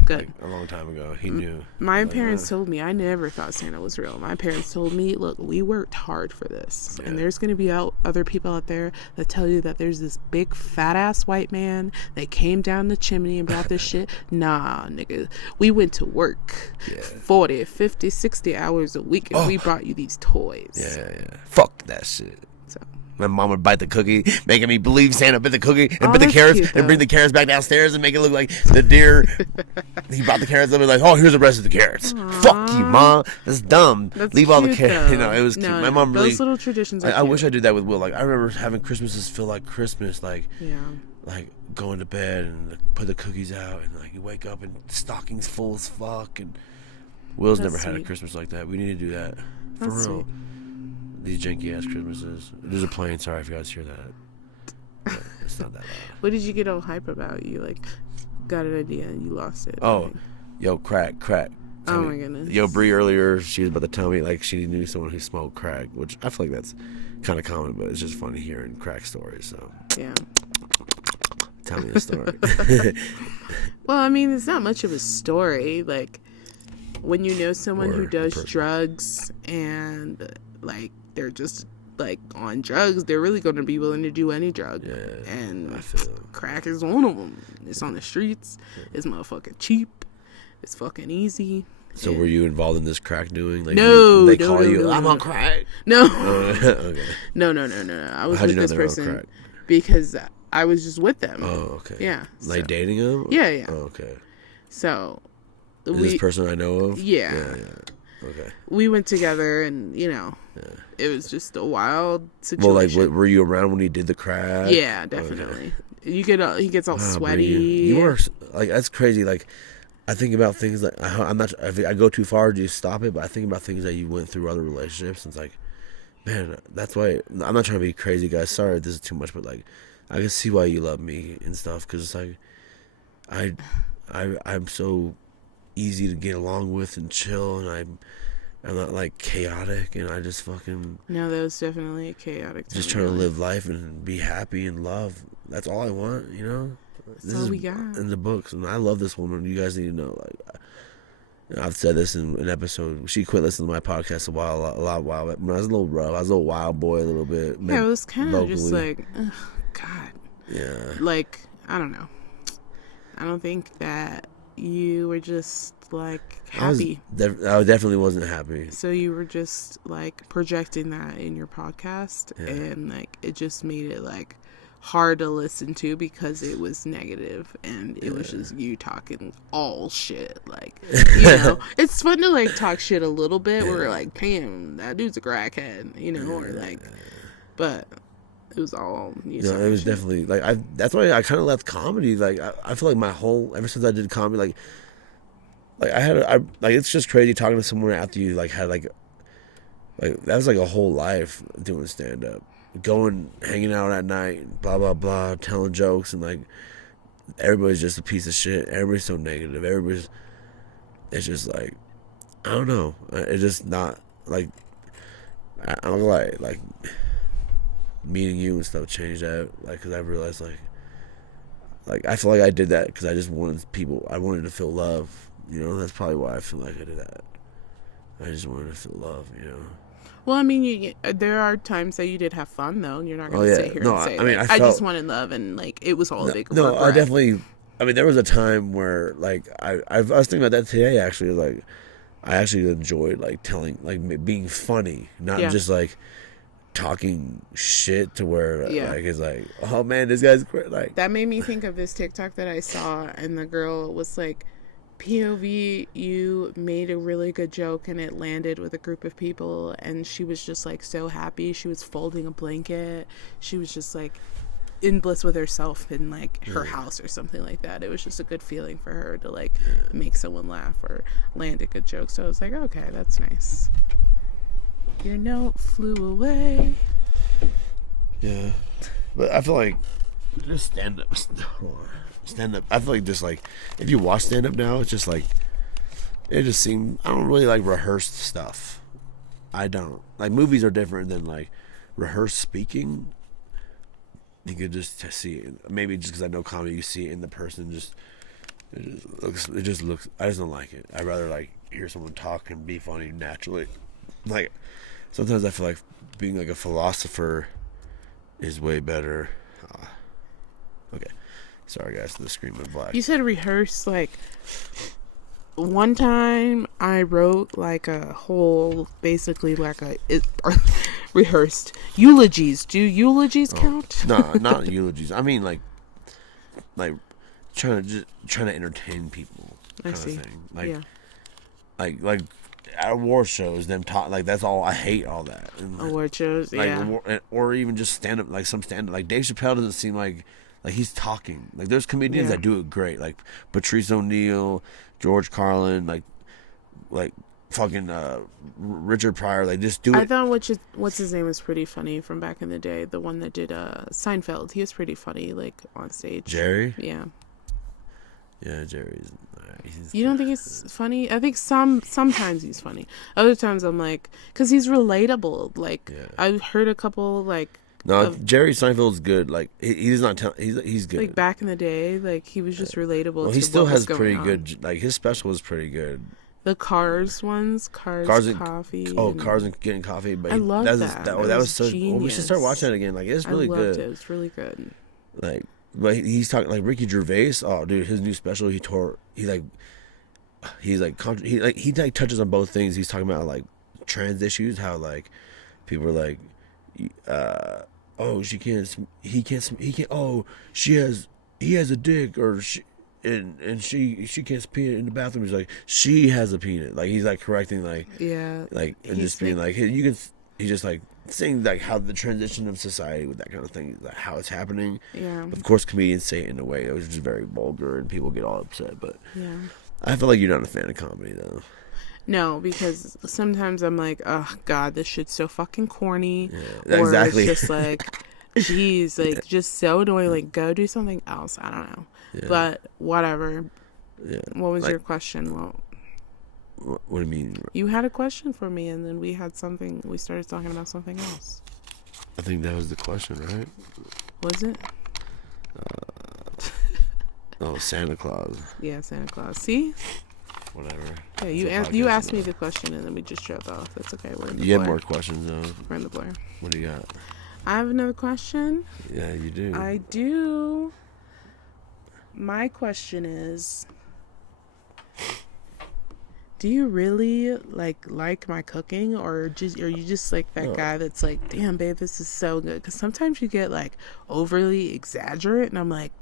Good. Like, a long time ago, he knew. My parents told me. I never thought Santa was real. My parents told me, look, we worked hard for this, and there's gonna be other people out there that tell you that there's this big fat ass white man that came down the chimney and brought this shit. Nah, nigga, we went to work 40, 50, 60 hours a week, and we brought you these toys. Yeah. Fuck that shit. My mom would bite the cookie, making me believe Santa bit the cookie and bit the carrots and bring the carrots back downstairs and make it look like the deer. He brought the carrots up and like, oh, here's the rest of the carrots. Aww. Fuck you, Mom. That's dumb. Leave all the carrots. You know, it was cute. My mom really. Those little traditions. I wish I did that with Will. Like, I remember having Christmases feel like Christmas. Like, like going to bed and put the cookies out and like you wake up and stockings full as fuck. And Will's never had a Christmas like that. We need to do that for real. Sweet. These janky ass Christmases. There's a plane. Sorry if you guys hear that. It's not that loud. What did you get all hype about? You like got an idea and you lost it. Oh, yo, crack. Oh my goodness. Yo, Bree earlier, she was about to tell me like she knew someone who smoked crack, which I feel like that's kind of common, but it's just funny hearing crack stories. So yeah, tell me a story. Well, I mean, it's not much of a story. Like when you know someone who does drugs and like they're just like on drugs, they're really going to be willing to do any drug. Yeah, and crack is one of them. It's on the streets. It's motherfucking cheap. It's fucking easy. So were you involved in this crack doing? Like, no, they call you. I'm on crack. No. Okay. No. I was with this person because I was just with them. Oh, okay. Yeah. Like dating them? Yeah. Oh, okay. So. Is this person I know of? Yeah. Okay. We went together, and you know, it was just a wild situation. Well, like, were you around when he did the crack? Yeah, definitely. Okay. He gets all sweaty. You are like, that's crazy. Like, I think about things like I'm not. If I go too far, do you stop it? But I think about things that you went through other relationships, and it's like, man, that's why I'm not trying to be crazy, guys. Sorry if this is too much, but like, I can see why you love me and stuff, because it's like, I'm so easy to get along with and chill, and I'm not like chaotic, and I just fucking No, that was definitely a chaotic time. just trying to live life and be happy and love. That's all I want, you know. That's all we got in the books, and I love this woman. You guys need to know. Like, I've said this in an episode. She quit listening to my podcast a lot while. When I was a little rough, I was a little wild boy a little bit. Yeah, it was kind of just like, ugh, God. Yeah. Like, I don't know. I don't think that you were just like happy. I definitely wasn't happy. So you were just like projecting that in your podcast, and like it just made it like hard to listen to because it was negative and it was just you talking all shit. Like, you know, it's fun to like talk shit a little bit. We're like, damn, that dude's a crackhead, you know, or like, but it was all you know. It was definitely like that's why I kind of left comedy. Like I feel like ever since I did comedy, like like it's just crazy talking to someone after you like had like that was like a whole life doing stand up. Going, hanging out at night, blah, blah, blah, telling jokes, and, like, everybody's just a piece of shit. Everybody's so negative. It's just, like, I don't know. It's just not, like, I don't like, meeting you and stuff changed that, like, because I realized, like, I feel like I did that because I just wanted I wanted to feel love, you know? That's probably why I feel like I did that. I just wanted to feel love, you know? Well, I mean, there are times that you did have fun, though. You're not going to sit here and say, I mean, like, I just wanted love, and, like, it was all a big No, regret. I definitely... I mean, there was a time where, like, I was thinking about that today, actually. Like, I actually enjoyed, like, telling... Like, being funny. Not just, like, talking shit to where, like, it's like, oh, man, this guy's... Like... That made me think of this TikTok that I saw, and the girl was like... POV, you made a really good joke and it landed with a group of people, and she was just like so happy. She was folding a blanket. She was just like in bliss with herself in like her house or something like that. It was just a good feeling for her to like make someone laugh or land a good joke. So I was like, okay, that's nice. Your note flew away. Yeah, but I feel like just stand up. I feel like just like if you watch stand up now, it's just like it just seems I don't really like rehearsed stuff. I don't like movies are different than like rehearsed speaking. You could just see it. Maybe just because I know comedy, you see it in the person. It just looks. I just don't like it. I'd rather like hear someone talk and be funny naturally. Like sometimes I feel like being like a philosopher is way better. Okay. Sorry, guys, the scream went black. You said rehearse, like, one time I wrote, like, a whole, basically, like, rehearsed eulogies. Do eulogies count? No, not eulogies. I mean, like trying to entertain people kind of thing. Like, like at award shows, them talk, like, that's all, I hate all that. And, award shows, like, or even just stand-up, like, some stand-up. Like, Dave Chappelle doesn't seem like he's talking. Like there's comedians that do it great, like Patrice O'Neal, George Carlin, like fucking Richard Pryor. They just do it. I thought what's his name was pretty funny from back in the day. The one that did Seinfeld. He was pretty funny, like on stage. Jerry. Yeah. Yeah, Jerry's. You don't think he's funny? I think sometimes he's funny. Other times I'm like, because he's relatable. Like I've heard a couple like. No, Jerry Seinfeld's good. Like he's not. He's good. Like back in the day, like he was just relatable. Well, he still has pretty good. Like his special was pretty good. The Cars ones, Cars and Coffee. Oh, Cars and Getting Coffee. But I love that. That was so. Well, we should start watching that again. Like it's really good. It was really good. Like, but he's talking like Ricky Gervais. Oh, dude, his new special. He touches on both things. He's talking about like trans issues. How like people are like. Oh, he can't. Oh, he has a dick, or she can't pee in the bathroom. He's like, she has a penis. Like he's like correcting, like like and just being like, hey, you can. He's just like saying like how the transition of society with that kind of thing, like how it's happening. Yeah. But of course, comedians say it in a way that was just very vulgar, and people get all upset. But I feel like you're not a fan of comedy though. No, because sometimes I'm like, oh god, this shit's so fucking corny. Yeah, Or exactly. it's just like, geez, like just so annoying. Like, go do something else. I don't know. Yeah. But whatever. Yeah. What was Like, your question? Well, what do you mean? you had a question for me, and then we had something. We started talking about something else. I think that was the question, right? Was it? Oh, Santa Claus. Yeah, Santa Claus. See? Whatever. Yeah, you asked me the question, and then we just drove off. That's okay. We're in the You blur. have more questions though. We're in the blur. What do you got? I have another question. Yeah, you do. I do. My question is, do you really like my cooking, or are you just like that guy that's like, damn babe, this is so good? Because sometimes you get like overly exaggerate, and I'm like,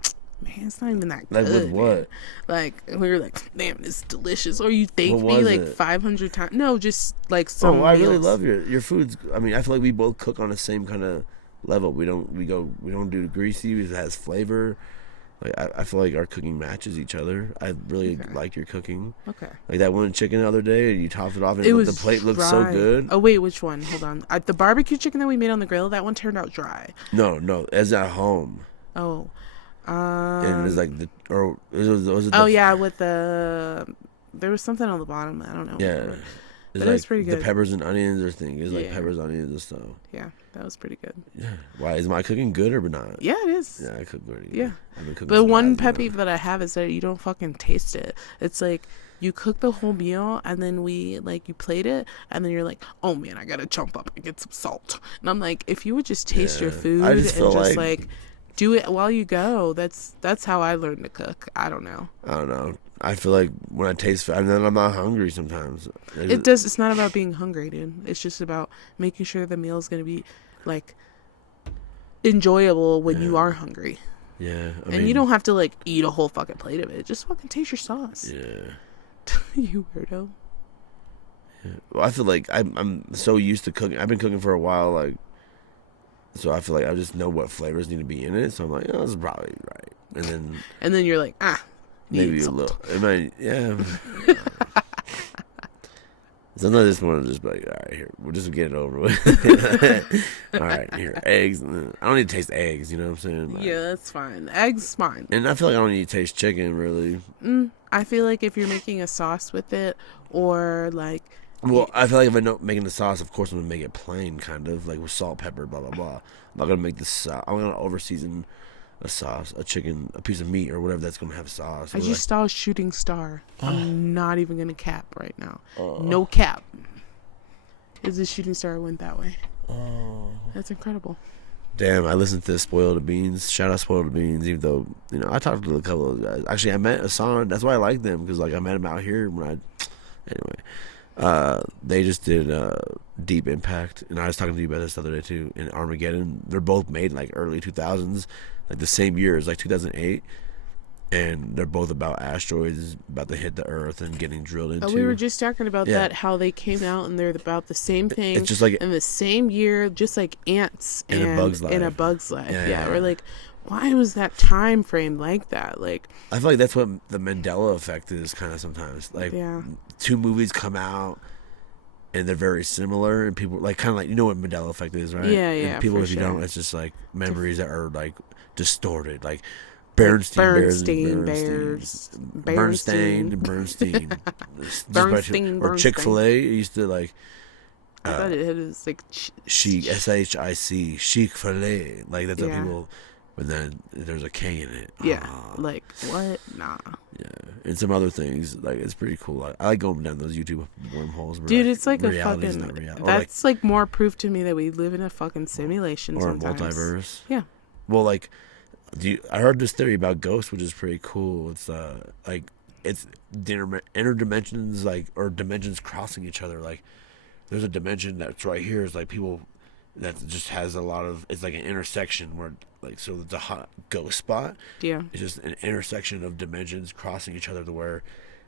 man, it's not even that good. Like with what? Man. Like we were like, damn, this is delicious. Or you thank What me was like it? 500 times. No, just like some. Oh, I really meals. love your food's. I mean, I feel like we both cook on the same kind of level. We don't do greasy. It has flavor. Like I feel like our cooking matches each other. I really like your cooking. Okay. Like that one chicken the other day, you topped it off, and The plate looked so good. Oh wait, which one? Hold on. The barbecue chicken that we made on the grill, that one turned out dry. No, as at home. Oh. And it was like was it Oh yeah, with there was something on the bottom. I don't know. Yeah. But it was pretty good. The peppers and onions or thing. It's like Yeah. peppers, onions, and stuff. Yeah, that was pretty good. Yeah. Why is my cooking good or not? Yeah, it is. Yeah, I cook good. Yeah. I've been cooking But some one guys, pet peeve that I have is that you don't fucking taste it. It's like you cook the whole meal and then you plate it and then you're like, oh man, I gotta jump up and get some salt. And I'm like, if you would just taste your food I and just feel just like do it while you go. That's how I learned to cook. I don't know. I feel like when I taste food, and then I'm not hungry sometimes. It's not about being hungry, dude. It's just about making sure the meal is going to be like enjoyable when you are hungry. Yeah. And you don't have to like eat a whole fucking plate of it. Just fucking taste your sauce. Yeah. You weirdo. Yeah. Well, I feel like I'm so used to cooking. I've been cooking for a while, like, so I feel like I just know what flavors need to be in it. So I'm like, oh, this is probably right. And then you're like, maybe a little. It might, yeah. Sometimes I just want to just be like, all right, here, we'll just get it over with. All right, here, eggs. I don't need to taste eggs, you know what I'm saying? Like, yeah, that's fine. Eggs, fine. And I feel like I don't need to taste chicken, really. I feel like if you're making a sauce with it, or like... Well, I feel like if I know making the sauce, of course I'm going to make it plain, kind of, like with salt, pepper, blah, blah, blah. I'm not going to make the sauce. I'm going to over-season a sauce, a chicken, a piece of meat, or whatever that's going to have sauce. I just saw a shooting star. I'm not even going to cap right now. No cap. Is the shooting star went that way. That's incredible. Damn, I listened to Spoiled Beans. Shout out Spoiled Beans, even though, I talked to a couple of guys. Actually, I met Hassan. That's why I like them, because, like, I met him out here anyway. They just did Deep Impact, and I was talking to you about this the other day, too, in Armageddon. They're both made in, like, early 2000s. Like the same year as like 2008, and they're both about asteroids about to hit the Earth and getting drilled into. We were just talking about that, how they came out and they're about the same thing. It's just like in the same year, just like ants in a bug's life. In a bug's life, yeah. We're like, why was that time frame like that? Like, I feel like that's what the Mandela effect is, kind of sometimes. Like, two movies come out and they're very similar, and people like kind of like, you know what Mandela effect is, right? Yeah, and people, if you don't, it's just like memories that are like distorted, like Bernstein, or Chick-fil-A used to like. I thought it was like Chic, SHIC, Chick-fil-A, like that's what people. But then there's a K in it. Yeah, like what? Nah. Yeah, and some other things, like it's pretty cool. I like going down those YouTube wormholes. Dude, it's like a fucking. That's like more proof to me that we live in a fucking simulation. Or sometimes. A multiverse. Yeah. Well, like, I heard this theory about ghosts, which is pretty cool. It's like it's interdimensions, like, or dimensions crossing each other. Like, there's a dimension that's right here. Is like people that just has a lot of. It's like an intersection where. Like, so it's a hot ghost spot. Yeah. It's just an intersection of dimensions crossing each other to where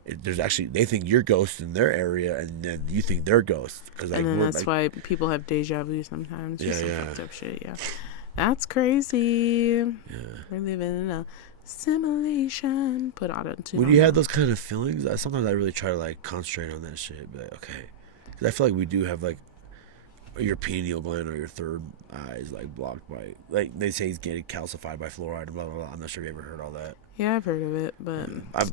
there's actually, they think you're ghosts in their area, and then you think they're ghosts. Like, and then that's why people have deja vu sometimes. Yeah, some fucked up shit, yeah. That's crazy. Yeah. We're living in a Simulation. Put auto-tune When on you that. have those kind of feelings, sometimes I really try to like concentrate on that shit. Be like, okay, because I feel like we do have like your pineal gland or your third eye is like blocked by, like they say he's getting calcified by fluoride. Blah blah blah. I'm not sure if you ever heard all that. Yeah, I've heard of it, but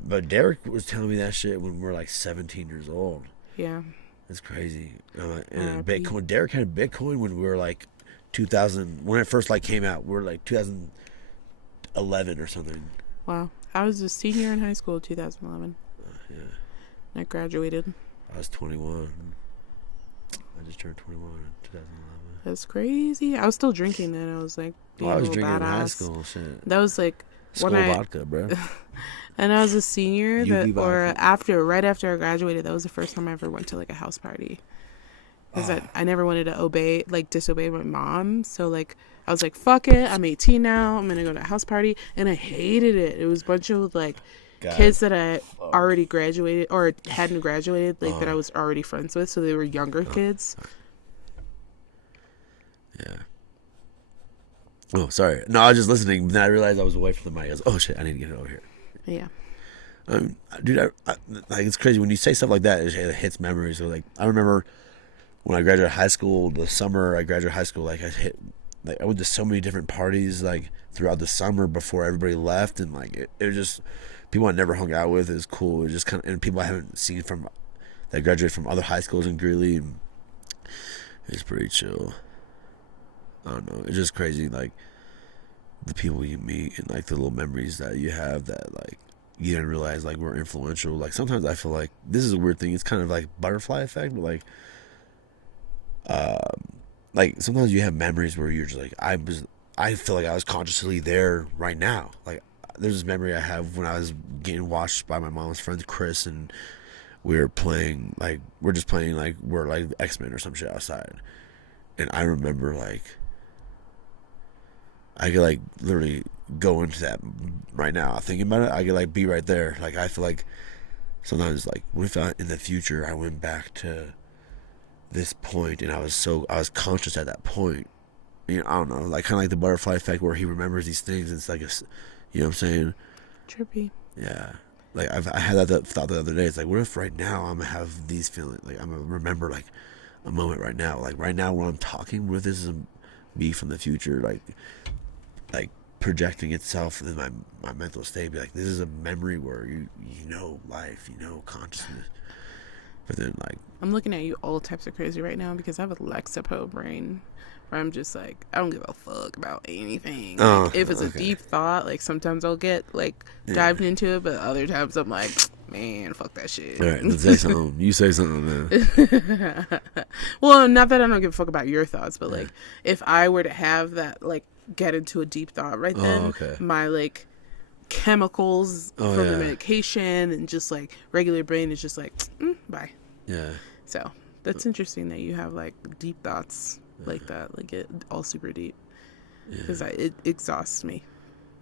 But Derek was telling me that shit when we were like 17 years old. yeah. It's crazy. And R.I.P. Bitcoin. Derek had Bitcoin when we were like 2000, when it first like came out. We were like 2011 or something. Wow. I was a senior in high school in 2011. Yeah. I graduated. I was 21. I just turned 21 in 2011. That's crazy. I was still drinking then. I was like, being I was a little drinking in high badass. school. Shit. That was like School when I vodka, bro. and I was a senior UV that, or vodka. right after I graduated, that was the first time I ever went to like a house party. Because I never wanted to disobey my mom. So like I was like, fuck it, I'm 18 now. I'm gonna go to a house party, and I hated it. It was a bunch of like kids that I already graduated or hadn't graduated, like that I was already friends with. So they were younger kids. Yeah. Oh, sorry. No, I was just listening. Then I realized I was away from the mic. I was, oh shit, I need to get it over here. Yeah. Dude, like it's crazy when you say stuff like that. It hits memories. So like I remember when I graduated high school, the summer I graduated high school, like I went to so many different parties like throughout the summer before everybody left, and like it was just people I never hung out with. It was cool. It was just kind of, and people I haven't seen from that graduated from other high schools in Greeley. And it was pretty chill. I don't know. It's just crazy, like the people you meet and like the little memories that you have that like you didn't realize like were influential. Like sometimes I feel like this is a weird thing. It's kind of like butterfly effect, but like sometimes you have memories where you're just like I feel like I was consciously there right now. Like there's this memory I have when I was getting watched by my mom's friend Chris, and we're just playing like we're like X-Men or some shit outside, and I remember like I could like literally go into that right now thinking about it. I could like be right there. Like I feel like sometimes like what if in the future I went back to this point and I was conscious at that point. You know, I don't know, like kind of like the butterfly effect where he remembers these things. It's like you know what I'm saying? Trippy. Yeah. Like I had that thought the other day. It's like what if right now I'm gonna have these feelings? Like I'm gonna remember like a moment right now. Like right now when I'm talking, what if this is me from the future? Like projecting itself in my mental state, be like, this is a memory where you know life, you know consciousness. But then like I'm looking at you all types of crazy right now because I have a Lexapro brain where I'm just like, I don't give a fuck about anything. Like, if it's a deep thought, like sometimes I'll get like dived into it, but other times I'm like, man, fuck that shit. All right, let's say something. You say something, man. Well, not that I don't give a fuck about your thoughts, but like if I were to have that, like get into a deep thought right then, my like chemicals from the medication and just like regular brain is just like bye. Yeah. So that's interesting that you have like deep thoughts like that, like it all super deep, because it exhausts me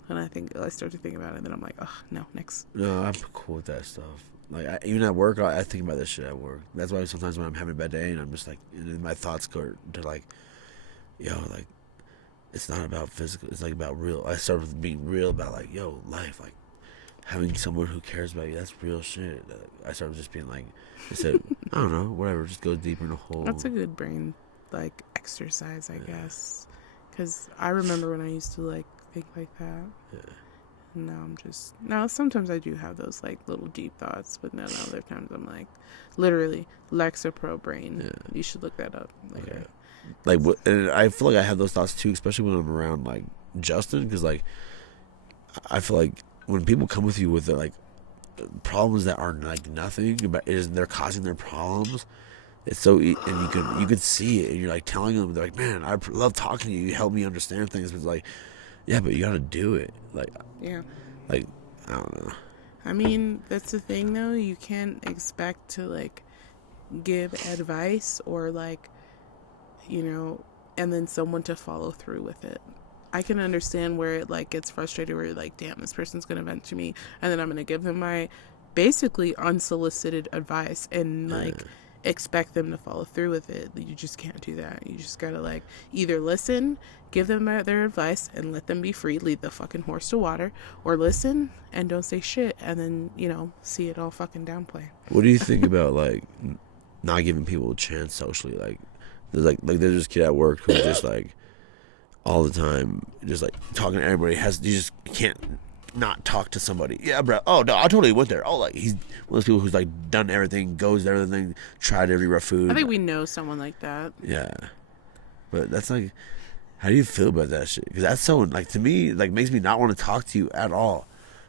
when I start to think about it, and then I'm like, oh no, next. No, I'm cool with that stuff. Like even at work, I think about this shit at work. That's why sometimes when I'm having a bad day and I'm just like, and my thoughts go to like, yo, like it's not about physical. It's like about real. I started being real about like, yo, life, like having someone who cares about you. That's real shit. I started just being like, instead, I don't know, whatever. Just go deeper in the hole. That's a good brain like exercise, I guess, because I remember when I used to like think like that. Yeah. Now sometimes I do have those like little deep thoughts, but then other times I'm like, literally Lexapro brain. Yeah. You should look that up. Like and I feel like I have those thoughts too, especially when I'm around like Justin, because like I feel like when people come with you with like problems that are like nothing, but they're causing their problems. It's so and you could see it, and you're like telling them, they're like, man, I love talking to you. You help me understand things. But it's like, yeah, but you got to do it. Like, yeah, like I don't know. I mean, that's the thing though. You can't expect to like give advice or like, you know, and then someone to follow through with it. I can understand where it like gets frustrated, where you're like, damn, this person's gonna vent to me, and then I'm gonna give them my basically unsolicited advice, and like expect them to follow through with it. You just can't do that. You just gotta like either listen, give them their advice and let them be free, lead the fucking horse to water, or listen and don't say shit and then, you know, see it all fucking downplay. What do you think about like not giving people a chance socially? Like there's there's this kid at work who's just like all the time just like talking to everybody. You just can't not talk to somebody. Yeah, bro. Oh no, I totally went there. Oh, like he's one of those people who's like done everything, goes to everything, tried every rough food. I think we know someone like that. Yeah, but that's like, how do you feel about that shit? Because that's so like to me like makes me not want to talk to you at all.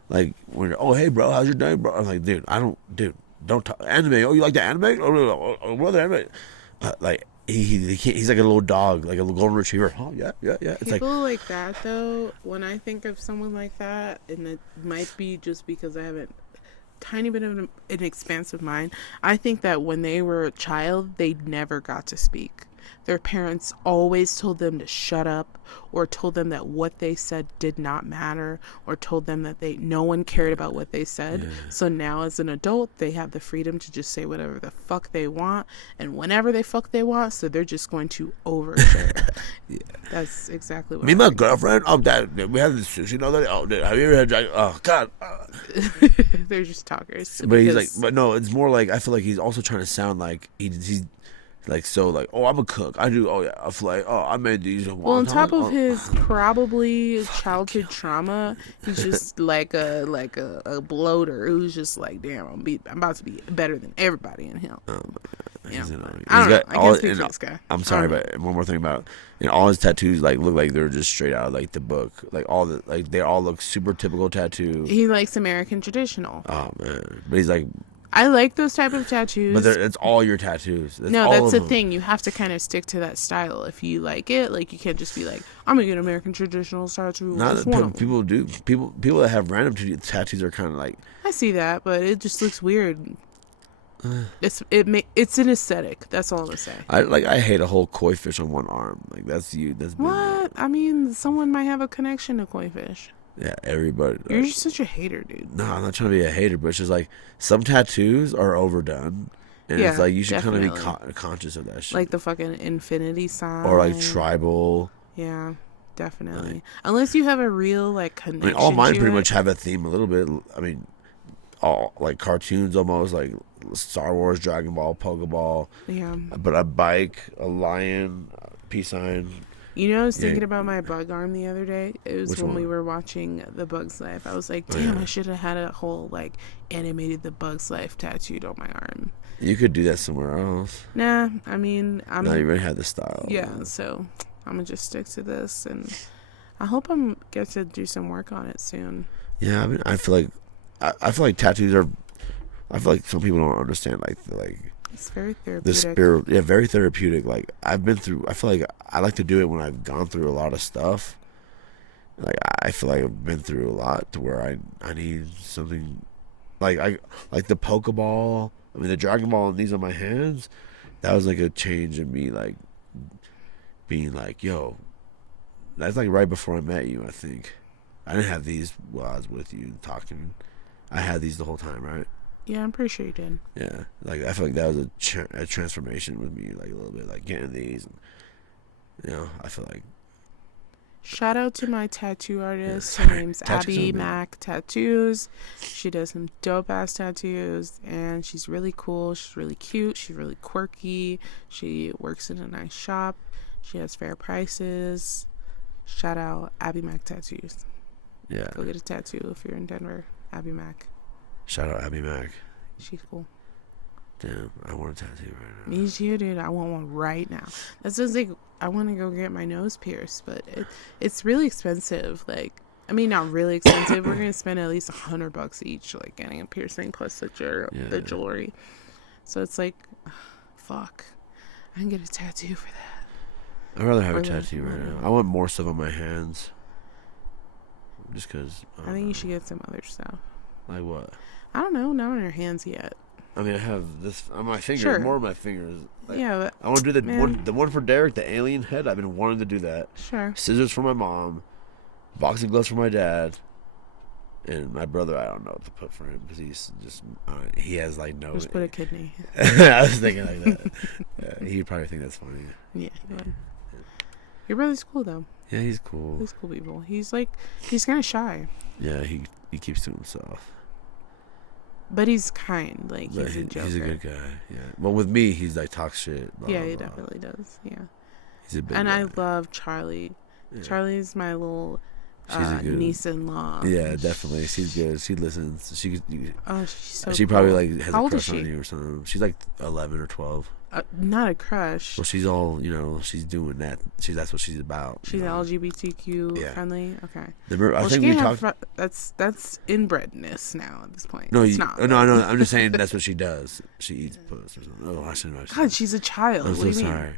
Like when oh hey bro, how's your day, bro? I'm like don't talk anime. Oh, you like the anime? Oh, what other anime? Like he can't. He's like a little dog, like a little golden retriever. Oh yeah. It's people like that though. When I think of someone like that, and it might be just because I have a tiny bit of an expansive mind. I think that when they were a child, they never got to speak. Their parents always told them to shut up, or told them that what they said did not matter, or told them that no one cared about what they said. Yeah. So now as an adult, they have the freedom to just say whatever the fuck they want, and whenever they fuck they want, so they're just going to overshare. Yeah. That's exactly what me and my girlfriend, we had this sushi, you know that? Oh, dude, have you ever had, oh, God. They're just talkers. But he's like, but no, it's more like, I feel like he's also trying to sound like he's like, so, like, oh, I'm a cook. I do, oh, yeah, I feel like, oh, I made these. Well, on top of his probably childhood trauma, he's just like a bloater who's just like, damn, I'm about to be better than everybody in him. Oh, my God. I don't know. I can't speak for this guy. I'm sorry, but one more thing about, all his tattoos, like, look like they're just straight out of, like, the book. Like, they all look super typical tattoo. He likes American traditional. Oh, man. But he's like... I like those type of tattoos. But it's all your tattoos. That's the thing. You have to kind of stick to that style. If you like it, like you can't just be like, I'm going to get American traditional tattoo. Not that people do. People that have random tattoos are kind of like... I see that, but it just looks weird. It's an aesthetic. That's all I'm gonna say. I hate a whole koi fish on one arm. Like that's you. That's what I mean. Someone might have a connection to koi fish. Yeah, everybody. You're just such a hater, dude. No, I'm not trying to be a hater, but it's just like some tattoos are overdone, and it's like you should kind of be conscious of that shit. Like the fucking infinity sign, or like tribal. Yeah, definitely. Like, unless you have a real like connection. I mean, all mine pretty much have a theme a little bit. I mean, all like cartoons almost like Star Wars, Dragon Ball, Pokeball. Yeah. But a bike, a lion, a peace sign. You know, I was thinking about my bug arm the other day. It was when we were watching The Bug's Life. I was like, damn, I should have had a whole, like, animated The Bug's Life tattooed on my arm. You could do that somewhere else. Nah, I mean, you already have the style. Yeah, so I'm going to just stick to this. And I hope I'm get to do some work on it soon. Yeah, I mean, I feel like tattoos are... I feel like some people don't understand, like it's very therapeutic. The spirit, yeah, very therapeutic. Like I've been through. I feel like I like to do it when I've gone through a lot of stuff. Like I feel like I've been through a lot to where I need something. Like the Pokeball. I mean the Dragon Ball and these on my hands. That was like a change in me. Like being like, yo, that's like right before I met you. I think I didn't have these while I was with you talking. I had these the whole time, right? Yeah, I'm pretty sure you did. Yeah, like I feel like that was a transformation with me, like a little bit, like getting these. And, I feel like. Shout out to my tattoo artist. Her name's Abby Mac Tattoos. She does some dope ass tattoos, and she's really cool. She's really cute. She's really quirky. She works in a nice shop. She has fair prices. Shout out Abby Mac Tattoos. Yeah. Go get a tattoo if you're in Denver. Abby Mac. Shout out Abby Mac. She's cool. Damn, I want a tattoo right now. Me too, dude. I want one right now. That sounds like I want to go get my nose pierced, but it's really expensive. Like, I mean, not really expensive. We're gonna spend at least $100 each, like getting a piercing plus the jewelry. So it's like, fuck, I can get a tattoo for that. I'd rather have a tattoo right now. I want more stuff on my hands. Just because. I think you should get some other stuff. Like what? I don't know. Not on your hands yet. I mean, I have this on my finger. Sure. More on my fingers. Like, yeah, but I want to do the one for Derek, the alien head. I've been wanting to do that. Sure. Scissors for my mom, boxing gloves for my dad, And my brother, I don't know what to put for him because he's just he has like no. Just put a kidney. I was thinking like that. Yeah, he'd probably think that's funny. Yeah, he would. Your brother's cool though. Yeah, he's cool. He's cool people. He's kind of shy. Yeah, he keeps to himself. But he's kind. Like But he's a joker. he's a good guy. Yeah. Well, with me, he's like talks shit. Blah, Yeah, blah, he blah. definitely does. Yeah. He's a big And guy. I love Charlie. Yeah. Charlie's my little She's a good niece-in-law. Yeah, definitely. She's good. She listens. Oh, she's so she cool. probably like has How a old is crush on she? you or something. She's like 11 or 12. Not a crush. Well, she's all she's doing that. That's what she's about. She's LGBTQ Yeah. friendly. Okay. I Well, think she we can't talked. that's inbredness now at this point. No, it's not. no, I'm just saying that's what she does. She eats puss or something. Oh, I shouldn't have. God, she's a child. I'm What so do you sorry.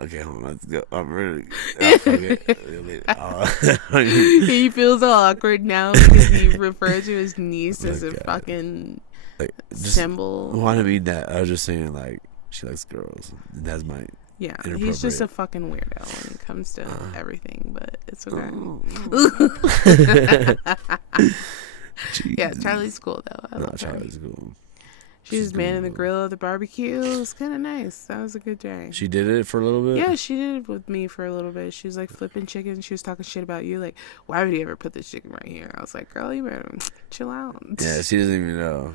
Okay, hold on. Let's go. I'm ready. He feels all awkward now because he referred to his niece as a God. fucking Like, symbol. Well, I didn't mean that. I was just saying like she likes girls. And that's my. Yeah, he's just inappropriate. a fucking weirdo when it comes to everything, but it's okay. Yeah, Charlie's cool though. I love her. Charlie's cool. She was She's manning the cool. grill at the barbecue. It was kind of nice. That was a good day. She did it for a little bit. Yeah, she did it with me for a little bit. She was like flipping chicken. She was talking shit about you. Like, why would he ever put this chicken right here? I was like, girl, you better chill out. Yeah, she doesn't even know.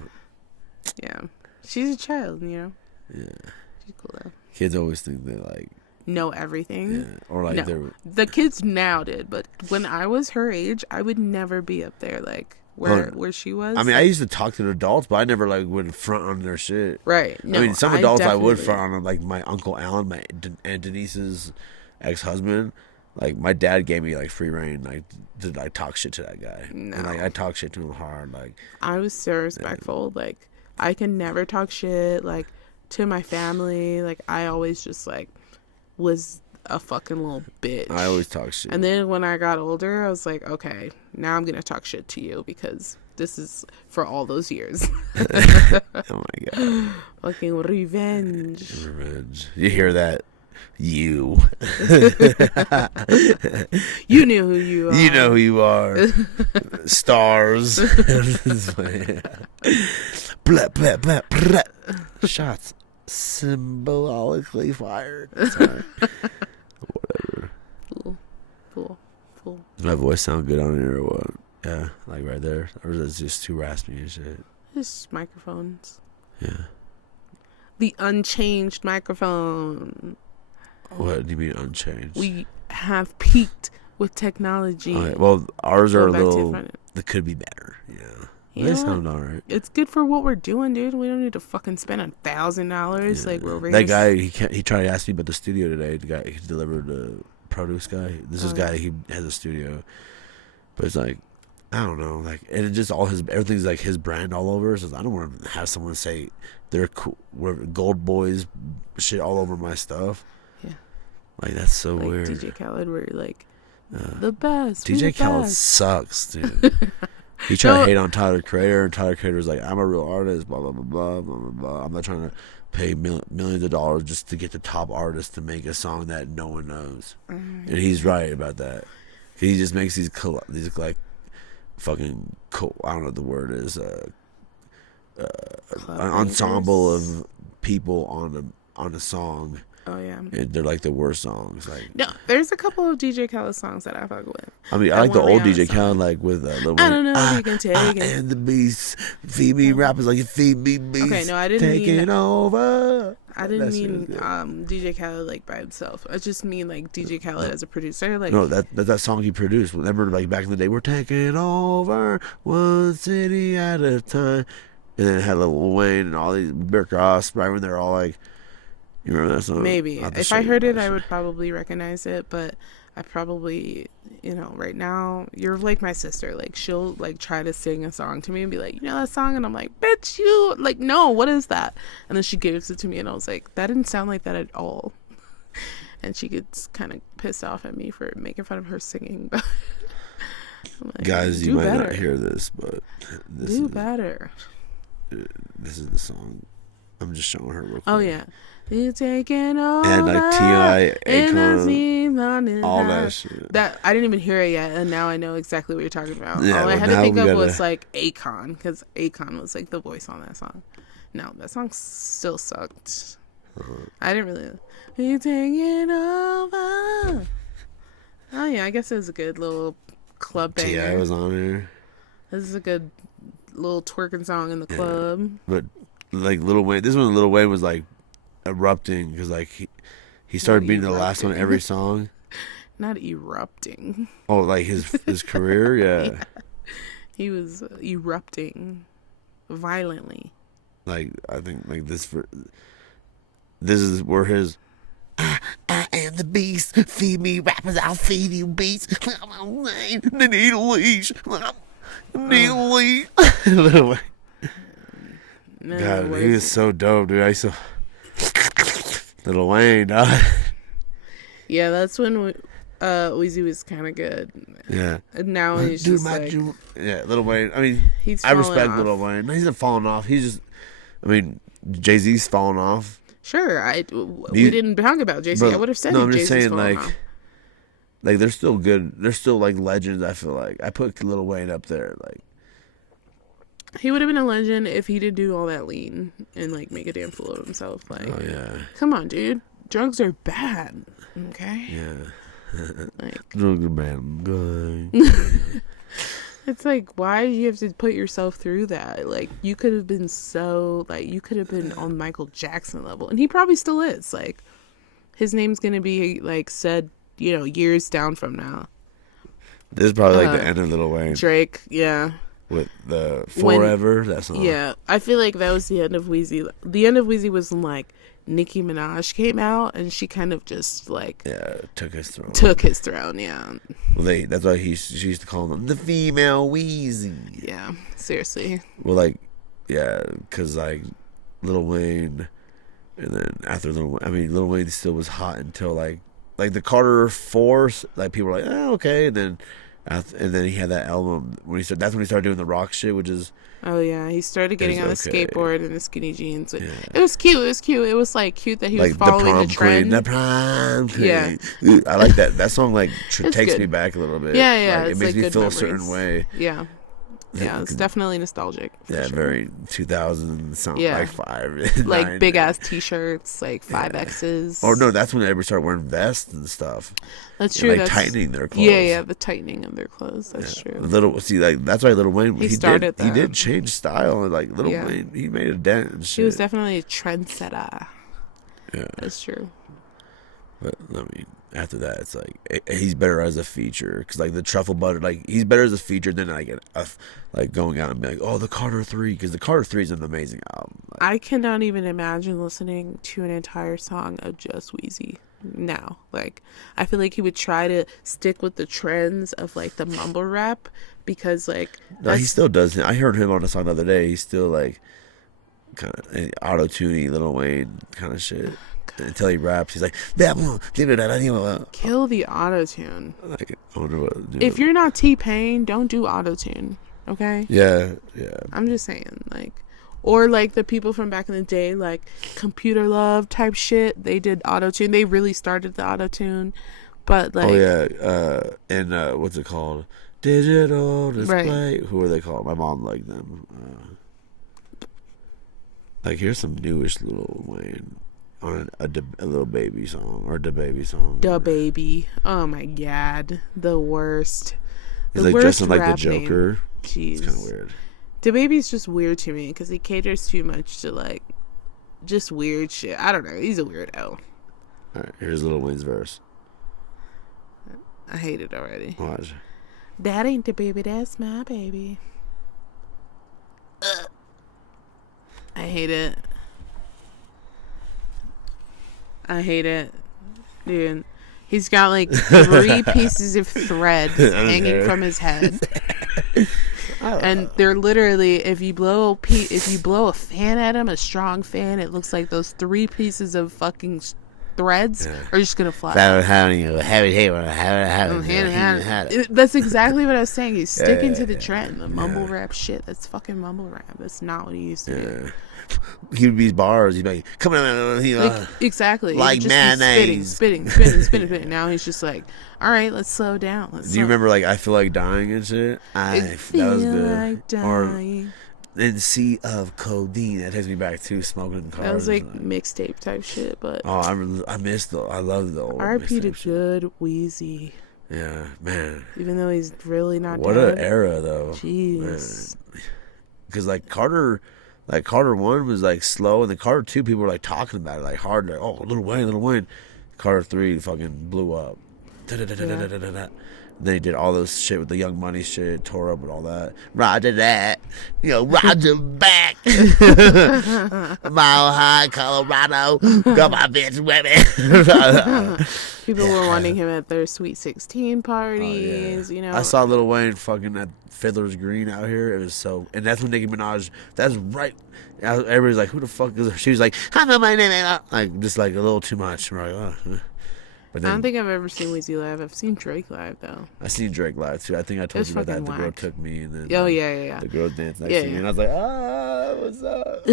Yeah. She's a child, Yeah. She's cool though. Kids always think they like. Know everything. Yeah. Or like No. they're. The kids now did, but when I was her age, I would never be up there like where she was. I mean, I used to talk to the adults, but I never like would front on their shit. right. No, I mean, some adults I would definitely- front on them, like my Uncle Alan, Aunt Denise's ex-husband. Like my dad gave me like free reign, like to like talk shit to that guy, No. and like I talk shit to him hard, like. I was so respectful. Like, I can never talk shit, like, to my family. Like, I always just, like, was a fucking little bitch. I always talk shit. And then when I got older, I was like, okay, now I'm going to talk shit to you because this is for all those years. Oh my god. Fucking revenge. Revenge. You hear that? You. You knew who you are. You know who you are. Stars. Blah, blah, blah, blah. Shots symbolically fired. Sorry. Whatever. Fool. Does my voice sound good on here or what? Yeah, like right there. Or is it just too raspy and shit? Just microphones. Yeah. The unchanged microphone. What do you mean unchanged? We have peaked with technology. Okay, well, ours are a Go back to little. front. They could be better. Yeah. You They know what? sound alright. It's good for what we're doing, dude. We don't need to fucking spend $1,000. Like, we're over That here. guy, he tried to ask me about the studio today. The guy he delivered the produce guy. This is Oh, guy, he has a studio, but it's like, I don't know, like, and it just everything's like his brand all over. So I don't want to have someone say they're cool, we're Gold Boys shit all over my stuff. Yeah. Like that's so like weird. DJ Khaled, where you're like, the best. we DJ the Khaled best. sucks, dude. He tried No. to hate on Tyler Creator, and Tyler Creator was like, I'm a real artist, blah, blah, blah, blah, blah, blah, blah. I'm not trying to pay millions of dollars just to get the top artist to make a song that no one knows. And he's right about that. He just makes these like, fucking, I don't know what the word is, an ensemble of people on a song. Oh, yeah. And they're like the worst songs. Like, No, there's a couple of DJ Khaled songs that I fuck with. I mean, I That like the one old Rihanna DJ song. Khaled, like with Lil I Wayne. don't know if you can take I it. am the beast. Feed me rappers like you feed me beast. Okay, no, I didn't Taking mean- over. I didn't That shit mean is good. DJ Khaled like by himself. I just mean like DJ Khaled as a producer. Like, No, that song he produced. Remember, like back in the day, we're taking over one city at a time, and then it had Lil Wayne and all these Rick Ross. Right when they're all like, you remember that song? maybe I'll have to if show I you heard it, that I shit. would probably recognize it. But I probably, right now, you're like my sister. Like, she'll like try to sing a song to me and be like, you know that song, and I'm like, bitch, you like, no, what is that? And then she gives it to me, and I was like, that didn't sound like that at all. And she gets kind of pissed off at me for making fun of her singing. But I'm like, Guys, you do might better. not hear this, but this Do is better. this is the song. I'm just showing her real quick. Oh yeah. You taking over. And like T.I., Akon, all that shit. That I didn't even hear it yet, and now I know exactly what you're talking about. Yeah, all I well, had to now think we of gotta- was like Akon, because Akon was like the voice on that song. No, that song still sucked. I didn't really. You taking over. Oh yeah, I guess it was a good little club banger. T.I. was on there. This is a good little twerking song in the club. But like Lil Wayne, this one Lil Wayne was like erupting because like he started being the last on every song. Not erupting. Oh, like his career, yeah. He was erupting violently. Like I think like this is where his I am the beast. Feed me rappers, I'll feed you beats. They need a leash. Need a leash. Lil Wayne. No, God, what he is was it? so dope, dude. I used to Lil Wayne, Yeah, that's when Weezy was kind of good. yeah. And now he's Dude, just like yeah, Lil Wayne. I mean, he's I falling respect off. Lil Wayne. He's not falling off. He's just, I mean, Jay-Z's falling off. Sure, we didn't talk about JC. But- I would have said no, that I'm just Jay-Z's saying, falling like, off. like they're still good. They're still like legends. I feel like I put Lil Wayne up there. Like, He would have been a legend if he did do all that lean and like make a damn fool of himself. Like, oh yeah, come on, dude, drugs are bad. Okay, yeah. like Drug man, guy. it's like, why do you have to put yourself through that? Like, you could have been you could have been on Michael Jackson level, and he probably still is. Like, his name's gonna be like said, years down from now. This is probably like the end of Lil Wayne Drake, yeah. with the Forever. That song. Yeah, I feel like that was the end of Weezy. The end of Weezy was when like Nicki Minaj came out, and she kind of just like Yeah, took his throne. took his throne. Yeah, Well, that's why she used to call him the female Wheezy. yeah. Seriously, Well, like, yeah, because like Lil Wayne, and then after Lil Wayne still was hot until like the Carter 4. Like people were like, oh, okay, and then he had that album when he started. That's when he started doing the rock shit, which is oh yeah, he started getting on the okay. skateboard and the skinny jeans. Yeah. It was cute. It was cute. It was like cute that he was like following the queen, trend. the prom queen. Yeah. Dude, I like that. That song like It's takes good. me back a little bit. Yeah, yeah, Like, it it's makes like me good feel memories. a certain way. Yeah, yeah. It's definitely nostalgic. for Yeah, sure. very 2000 something, Yeah. like 5. like 9. big ass T-shirts, like 5Xs. Or no, that's when everybody started wearing vests and stuff. That's And, true. like that's, tightening their clothes. Yeah, the tightening of their clothes. That's true. That's why Lil Wayne He started he that. did change style, and like Lil Yeah. Wayne he made a dent and shit. He was definitely a trendsetter. Yeah, That's true. but I mean, after that, it's like he's better as a feature because like the truffle butter, like he's better as a feature than like going out and being like, oh, the Carter 3, because the Carter 3 is an amazing album. Like, I cannot even imagine listening to an entire song of just Wheezy now. Like, I feel like he would try to stick with the trends of like the mumble rap because like no, he still does. I heard him on a song the other day. He's still like kind of auto-tuney Lil Wayne kind of shit. Until he raps, he's like, kill the auto-tune. like, I wonder what. If you're not T-Pain, don't do auto-tune. Okay? yeah. I'm just saying, like, or like the people from back in the day, like Computer Love type shit, they did auto-tune. They really started the auto-tune. But like, Oh yeah, and what's it called? Digital display. Right. Who are they called? My mom liked them. Like here's some newish Lil Wayne on a little baby song or the baby song. Da Baby. Oh my god, the worst. He's The like worst dressing like the rap name. Joker. Jeez. It's kind of weird. Da Baby's just weird to me because he caters too much to like just weird shit. I don't know. He's a weirdo. All right, here's Lil Wayne's verse. I hate it already. Watch. That ain't the baby, that's my baby. I hate it. I hate it. Dude. He's got like 3 pieces of thread hanging from his head. And they're literally, if you blow a fan at him, a strong fan, it looks like those 3 pieces of fucking threads are just gonna fly. That's exactly what I was saying. He's sticking to the trend, the mumble rap shit. That's fucking mumble rap. That's not what he used to do. He would be bars. He'd be like, "Come on, exactly, like just mayonnaise, spitting." Now he's just like, "All right, let's slow down." Do you remember like I Feel Like Dying and shit? That was good. Like dying. Or in Sea of Codeine, that takes me back to smoking in cars. That was like mixtape type shit, but I love the old R.I.P. to good Wheezy. Yeah, man. Even though he's really not what dead. An era though. Jeez. Because like Carter 1 was like slow, and then Carter 2 people were like talking about it like hard, like, oh, Lil Wayne. Carter 3 fucking blew up. And then he did all those shit with the Young Money shit, tore up with all that. Roger that. Roger back. Mile High, Colorado. Got my bitch women. People were wanting him at their Sweet 16 parties, I saw Lil Wayne fucking at Fiddler's Green out here. It was so... And that's when Nicki Minaj... That's right... Everybody's like, who the fuck is her? She was like, I know my name. Like, just like a little too much. We're like, oh. But then, I don't think I've ever seen Weezy live. I've seen Drake live, though. I seen Drake live, too. I think I told you about that. Whack. The girl took me, and then the girl danced next to me, and I was like, what's up?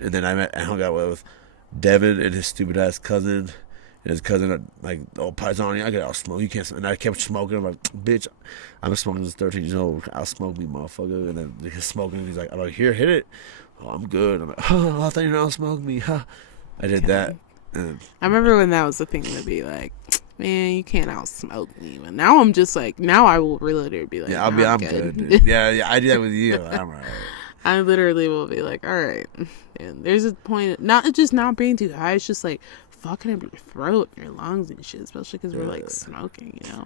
And then I hung out with Devin and his stupid ass cousin. And his cousin, like, oh, Paisani, I get out smoke. You can't smoke. And I kept smoking. I'm like, bitch, I'm smoking since 13 years old. I'll smoke me, motherfucker. And then he's smoking, and he's like, I'm like, here, hit it. Oh, I'm good. I'm like, oh, I thought you don't smoke me. Huh. I did that. I remember when that was the thing to be like, man, you can't outsmoke me. But now I'm just like, now I will literally be like, yeah, I'm good. Dude. Yeah, I do that with you. I'm all right. I literally will be like, all right. And there's a point, not just not being too high, it's just like fucking up your throat and your lungs and shit, especially because we're like smoking, Yeah.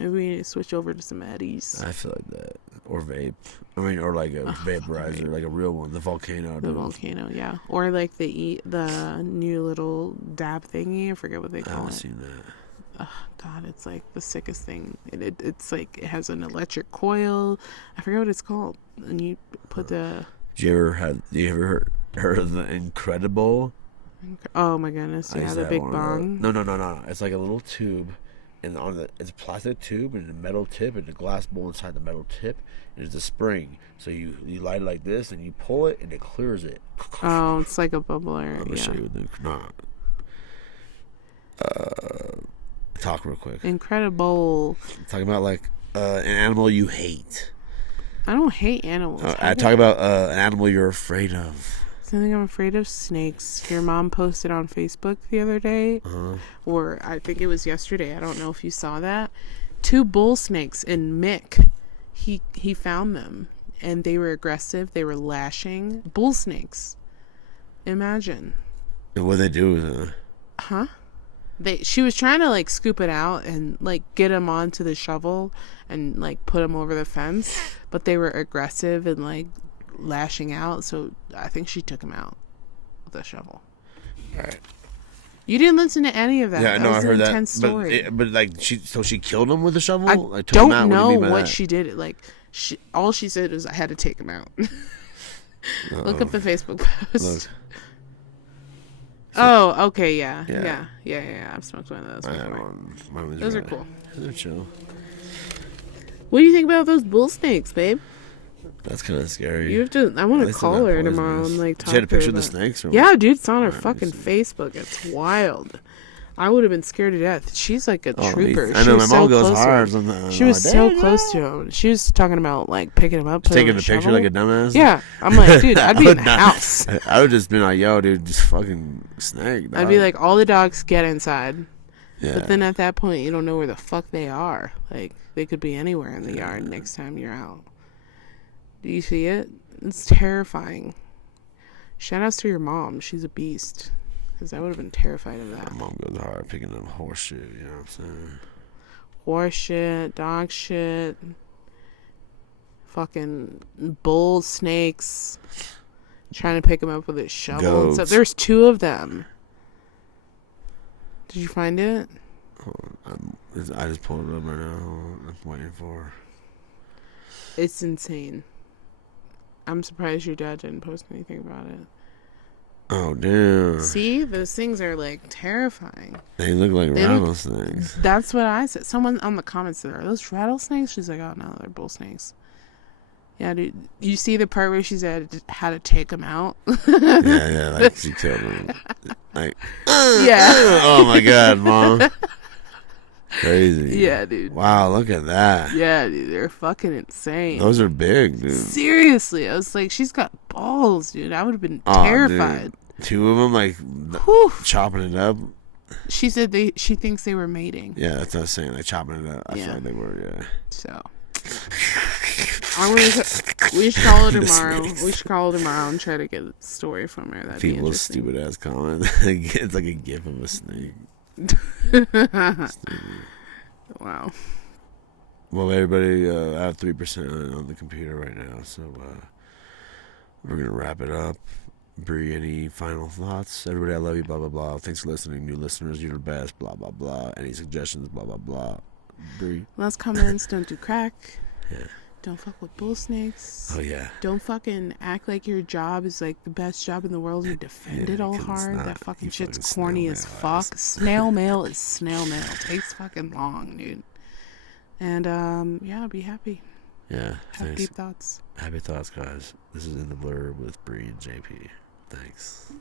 Maybe we need to switch over to some Eddies. I feel like that. Or vape. Or like a vaporizer, like a real one. The volcano. Volcano, yeah. Or like the new little dab thingy. I forget what they call it. I haven't seen that. Oh, God, it's like the sickest thing. It's like it has an electric coil. I forget what it's called. And you put the... You ever heard of the Incredible? Oh my goodness, yeah, the big bong. No. It's like a little tube. And it's a plastic tube and a metal tip and a glass bowl inside the metal tip, and it's a spring. So you light it like this and you pull it and it clears it. Oh, it's like a bubbler. I'm gonna show you talk real quick. Incredible. Talking about like an animal you hate. I don't hate animals. I talk about an animal you're afraid of. Something I'm afraid of: snakes. Your mom posted on Facebook the other day, or I think it was yesterday. I don't know if you saw that. 2 bull snakes in Mick. He found them, and they were aggressive. They were lashing. Bull snakes. Imagine. And what they do with it? Huh? She was trying to like scoop it out and like get him onto the shovel and like put him over the fence, but they were aggressive and like lashing out, so I think she took him out with a shovel. All right. You didn't listen to any of that. Yeah, that no, was I heard an that. intense story. But like she killed him with a shovel. I like, don't know what she did. Like all she said was I had to take him out. Look up the Facebook post. Look. Oh, okay, yeah. I've smoked one of those before. Those are cool. They're chill. What do you think about those bull snakes, babe? That's kind of scary. You have to. I want to call her tomorrow and like talk to her. She had a picture of the snakes? Yeah, dude, it's on her fucking Facebook. It's wild. I would have been scared to death. She's like a trooper. I know, my mom goes hard. She was so close to him. She was talking about like picking him up, taking a picture like a dumbass. Yeah, I'm like, dude, I'd be in the house. I would just be like, yo, dude, just fucking snake. Dog. I'd be like, all the dogs get inside. Yeah. But then at that point, you don't know where the fuck they are. Like they could be anywhere in the yard next time you're out. Do you see it? It's terrifying. Shout outs to your mom. She's a beast. Because I would have been terrified of that. My mom goes hard picking up horse shit, you know what I'm saying? Horse shit, dog shit, fucking bull snakes, trying to pick them up with a shovel and stuff. There's 2 of them. Did you find it? I just pulled it up right now. I'm waiting for. It's insane. I'm surprised your dad didn't post anything about it. Oh damn! See, those things are like terrifying. They look like rattlesnakes. That's what I said. Someone on the comments said, "Are those rattlesnakes?" She's like, "Oh no, they're bull snakes." Yeah, dude. You see the part where she said how to take them out? Yeah, like she killed him. Like, Yeah. oh my god, mom. Crazy. Yeah, dude. Wow, look at that. Yeah, dude. They're fucking insane. Those are big, dude. Seriously, I was like, she's got balls, dude. I would have been terrified. Dude. 2 of them, like, chopping it up. She said she thinks they were mating. Yeah, that's what I was saying. Like, chopping it up. I feel like they were, yeah. So. We should call her tomorrow. We should call her tomorrow and try to get a story from her. That'd be People's interesting. stupid ass comment. It's like a gif of a snake. Wow. Well, everybody, I have 3% on the computer right now, so we're gonna wrap it up. Bree, any final thoughts? Everybody, I love you. Blah blah blah. Thanks for listening, new listeners. You're the best. Blah blah blah. Any suggestions? Blah blah blah. Bree. Last comments: don't do crack. Yeah. Don't fuck with bull snakes. Oh yeah. Don't fucking act like your job is like the best job in the world and defend it all hard. That fucking shit's corny as fuck. Snail mail is snail mail. It takes fucking long, dude. And yeah, be happy. Yeah. Have deep thoughts. Happy thoughts, guys. This is In the Blur with Bree and JP. Thanks.